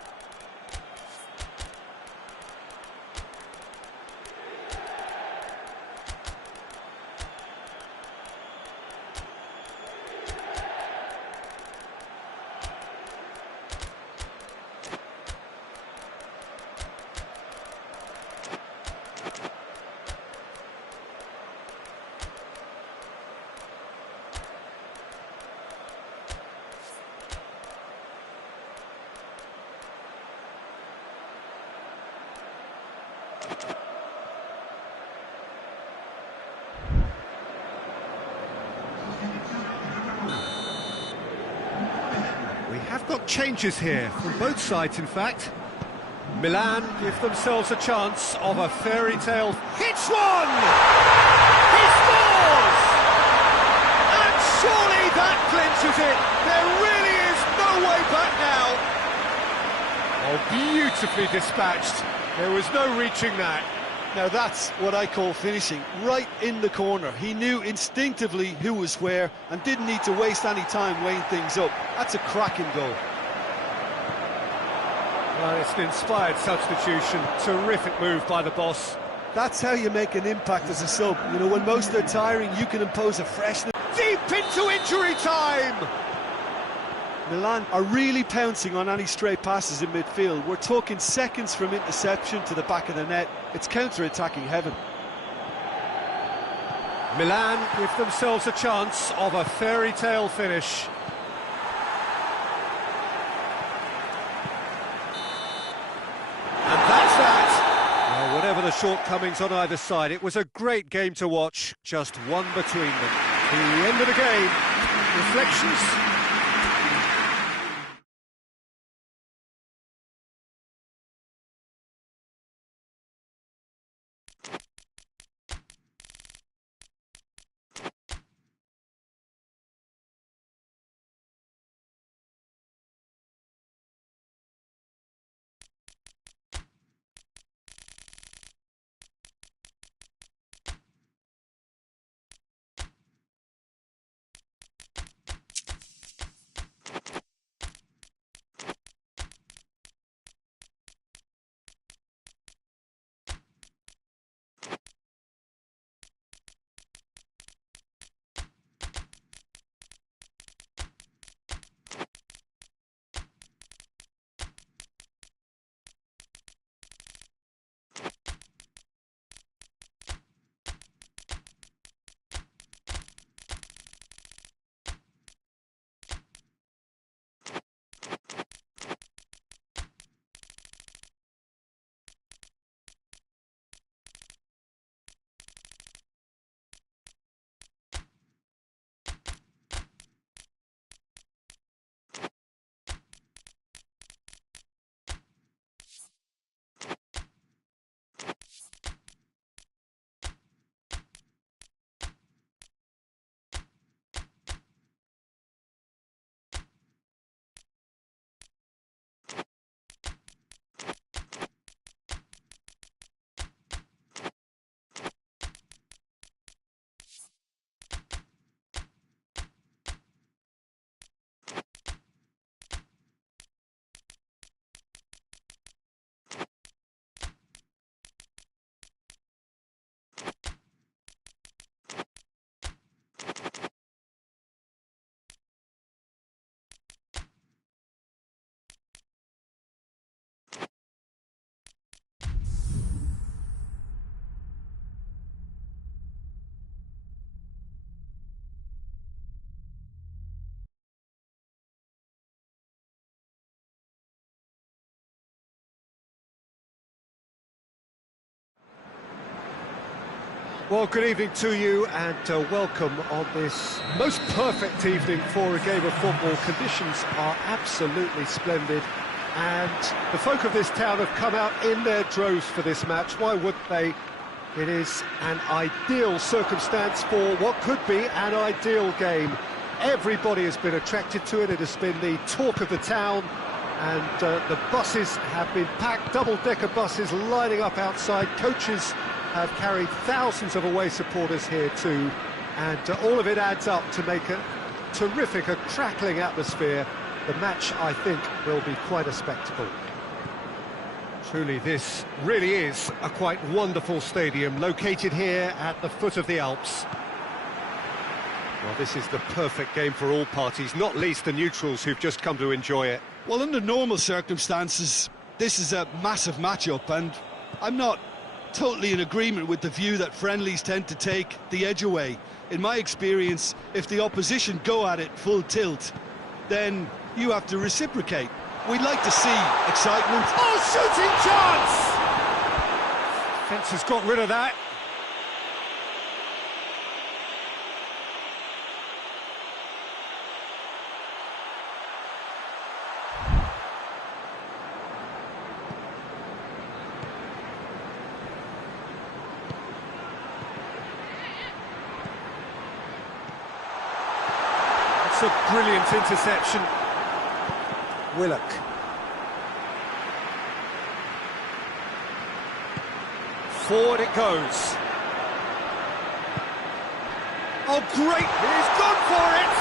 We have got changes here, from both sides in fact. Milan give themselves a chance of a fairy tale. Hits one! He scores! And surely that clinches it. There really is no way back now. Oh, beautifully dispatched. There was no reaching that. Now that's what I call finishing, right in the corner. He knew instinctively who was where and didn't need to waste any time weighing things up. That's a cracking goal. Well, it's an inspired substitution. Terrific move by the boss. That's how you make an impact as a sub. You know, when most are tiring, you can impose a freshness. Deep into injury time! Milan are really pouncing on any stray passes in midfield. We're talking seconds from interception to the back of the net. It's counter-attacking heaven. Milan give themselves a chance of a fairy tale finish. And that's that. Well, whatever the shortcomings on either side, it was a great game to watch. Just one between them. The end of the game. Reflections? Well, good evening to you and welcome on this most perfect evening for a game of football. Conditions are absolutely splendid and the folk of this town have come out in their droves for this match. Why wouldn't they? It is an ideal circumstance for what could be an ideal game. Everybody has been attracted to it. It has been the talk of the town and the buses have been packed, double-decker buses lining up outside. Coaches have carried thousands of away supporters here too, and all of it adds up to make a terrific, a crackling atmosphere. The match, I think, will be quite a spectacle. Truly, this really is a quite wonderful stadium, located here at the foot of the Alps. Well, this is the perfect game for all parties, not least the neutrals who've just come to enjoy it. Well, under normal circumstances, this is a massive matchup, and I'm not totally in agreement with the view that friendlies tend to take the edge away. In my experience, if the opposition go at it full tilt, then you have to reciprocate. We'd like to see excitement. Oh, shooting chance! Fence has got rid of that. A brilliant interception. Willock. Forward it goes. Oh, great! He's gone for it!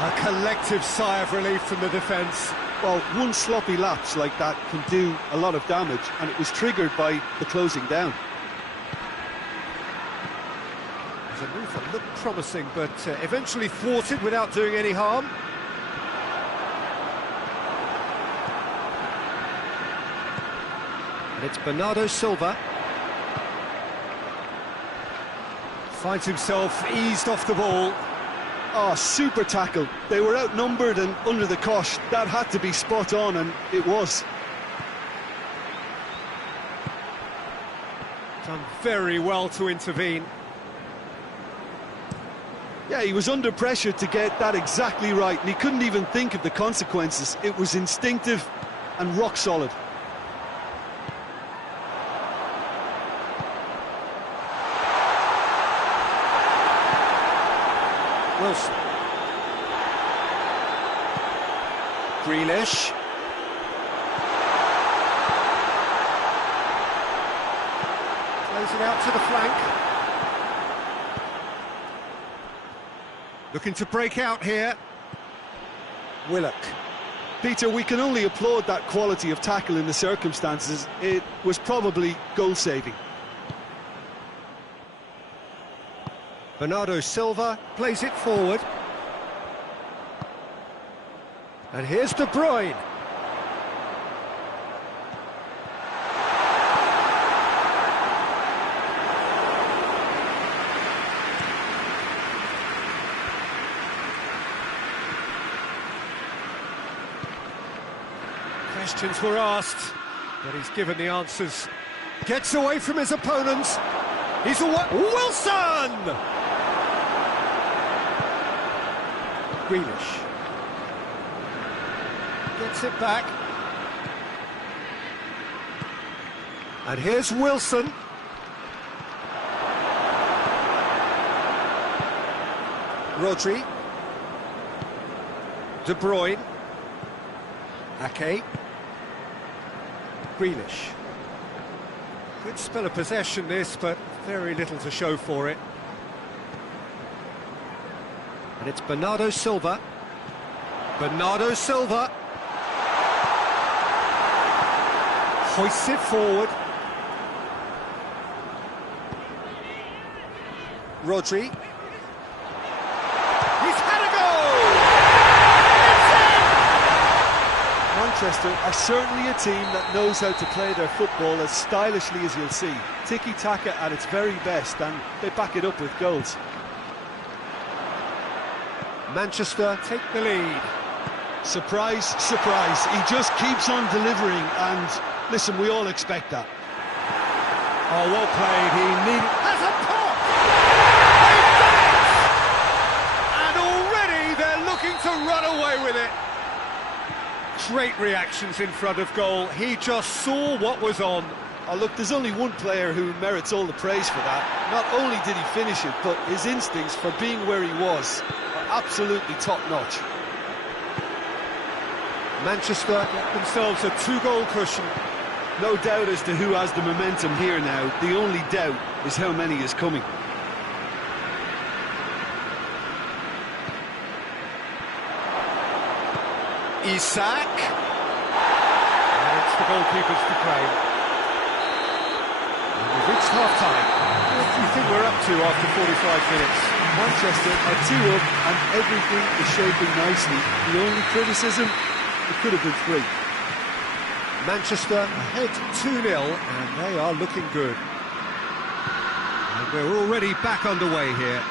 A collective sigh of relief from the defence. Well, one sloppy lapse like that can do a lot of damage, and it was triggered by the closing down. A move that looked promising, but eventually thwarted without doing any harm. And it's Bernardo Silva. Finds himself eased off the ball. Oh, super tackle. They were outnumbered and under the cosh. That had to be spot on, and it was. Done very well to intervene. Yeah, he was under pressure to get that exactly right, and he couldn't even think of the consequences. It was instinctive and rock solid. Wilson. Grealish. Plays it out to the flank. Looking to break out here. Willock. Peter, we can only applaud that quality of tackle in the circumstances. It was probably goal-saving. Bernardo Silva plays it forward. And here's De Bruyne. Questions were asked, but he's given the answers. Gets away from his opponents. He's away. Wilson! Grealish. Gets it back. And here's Wilson. Rodri. De Bruyne. Ake. Grealish. Good spell of possession this, but very little to show for it. And it's Bernardo Silva. Bernardo Silva. Hoists it forward. Rodri. He's had a goal! Manchester are certainly a team that knows how to play their football as stylishly as you'll see. Tiki-taka at its very best, and they back it up with goals. Manchester take the lead. Surprise, surprise. He just keeps on delivering, and listen, we all expect that. Oh, well played. He needed... Has a pop! They've done it! And already they're looking to run away with it. Great reactions in front of goal. He just saw what was on. Oh, look, there's only one player who merits all the praise for that. Not only did he finish it, but his instincts for being where he was are absolutely top-notch. Manchester get themselves a 2-goal cushion. No doubt as to who has the momentum here now. The only doubt is how many is coming. Isak. And it's the goalkeepers to play. And we've reached half-time. What do you think we're up to after 45 minutes? Manchester are 2 up and everything is shaping nicely. The only criticism, it could have been 3. Manchester ahead 2-0 and they are looking good. And we're already back underway here.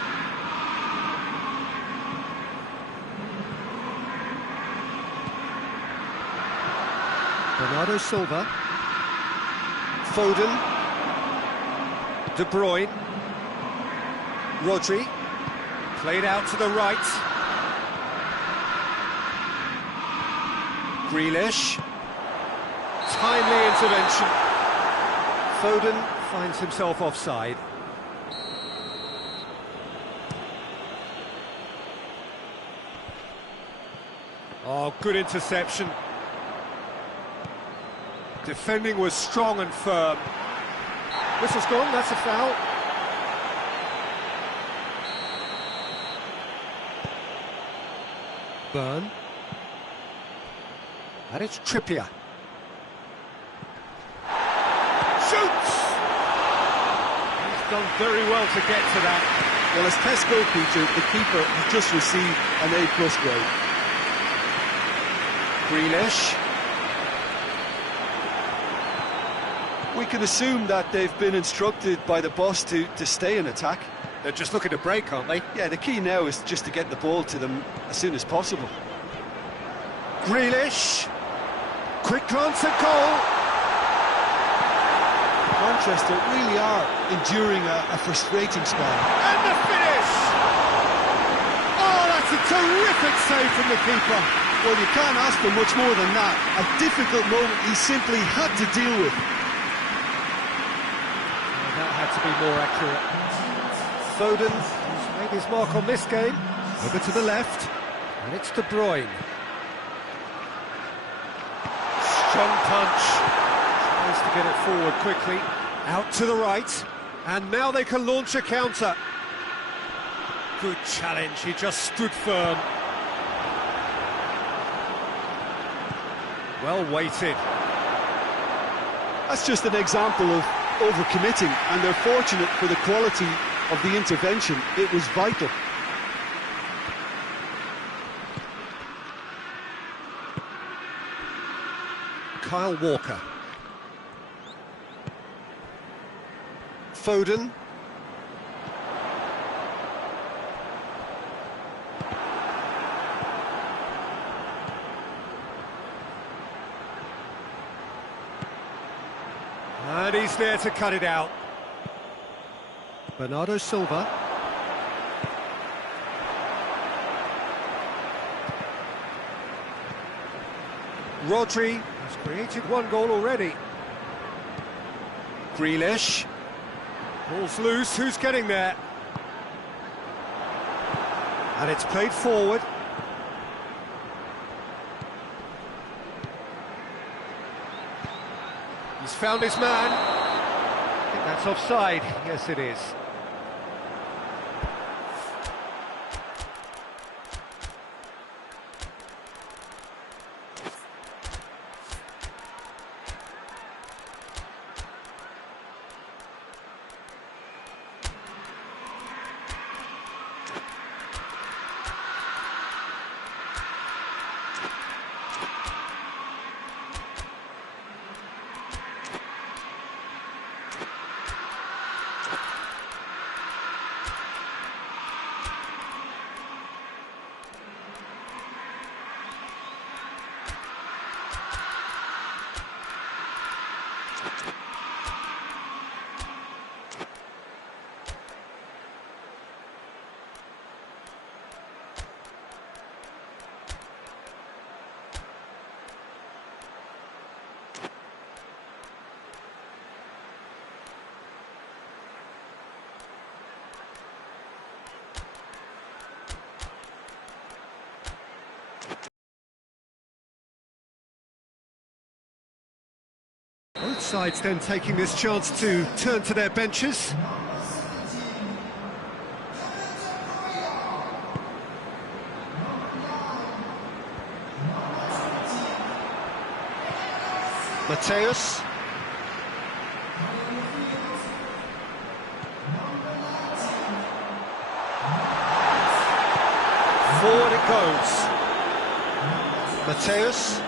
Bernardo Silva. Foden. De Bruyne. Rodri. Played out to the right. Grealish. Timely intervention. Foden finds himself offside. Oh, good interception. Defending was strong and firm. Whistle's gone, that's a foul. Burn. And it's Trippier. Shoots! He's done very well to get to that. Well, as test goalkeeper, the keeper has just received an A+ grade. Grealish. We can assume that they've been instructed by the boss to stay in attack. They're just looking to break, aren't they? Yeah, the key now is just to get the ball to them as soon as possible. Grealish. Quick glance at goal. Manchester really are enduring a frustrating spell. And the finish! Oh, that's a terrific save from the keeper. Well, you can't ask for much more than that. A difficult moment he simply had to deal with. That had to be more accurate. Foden has made his mark on this game. Over to the left, and it's De Bruyne. Strong punch. Tries to get it forward quickly. Out to the right, and now they can launch a counter. Good challenge, he just stood firm. Well weighted. That's just an example of overcommitting, and they're fortunate for the quality of the intervention. It was vital. Kyle Walker. Foden. And he's there to cut it out. Bernardo Silva. Rodri has created 1 goal already. Grealish. Ball's loose, who's getting there? And it's played forward. He's found his man. I think that's offside. Yes, it is. Sides then taking this chance to turn to their benches. Mateus. Forward it goes. Mateus.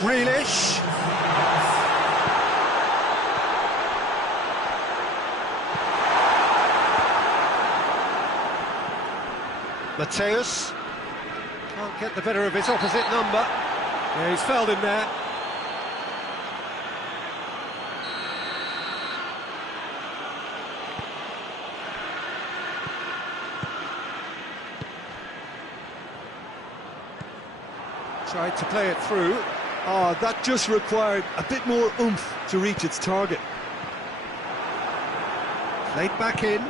Grealish. Mateus. Can't get the better of his opposite number. Yeah, he's fouled him there. Tried to play it through. Oh, that just required a bit more oomph to reach its target. Played back in.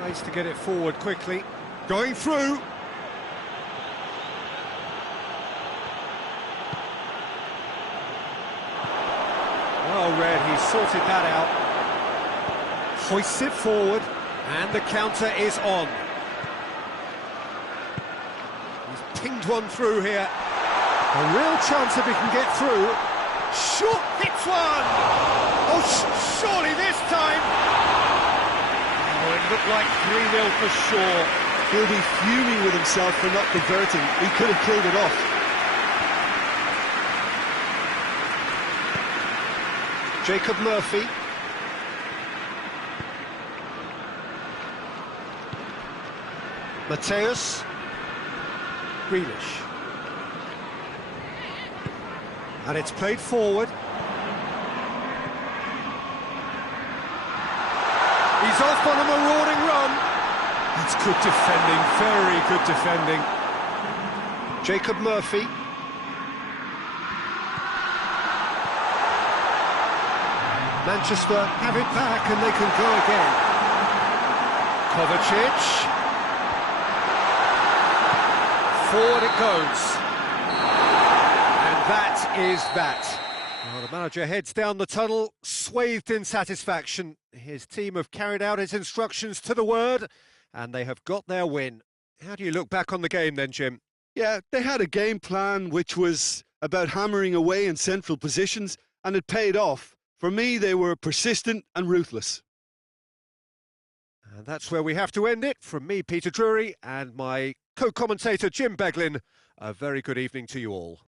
Tries to get it forward quickly. Going through. Well read, he sorted that out. Hoists it forward, and the counter is on. He's pinged one through here. A real chance if he can get through. Shot hits one! Oh, surely this time! Oh, it looked like 3-0 for sure. He'll be fuming with himself for not converting. He could have killed it off. Jacob Murphy. Mateus. Grealish. And it's played forward. He's off on a marauding run. That's good defending, very good defending. Jacob Murphy. Manchester have it back and they can go again. Kovacic. Forward it goes. And that is that. Well, the manager heads down the tunnel, swathed in satisfaction. His team have carried out his instructions to the word, and they have got their win. How do you look back on the game then, Jim? Yeah, they had a game plan which was about hammering away in central positions, and it paid off. For me, they were persistent and ruthless. And that's where we have to end it. From me, Peter Drury, and my co-commentator, Jim Beglin, a very good evening to you all.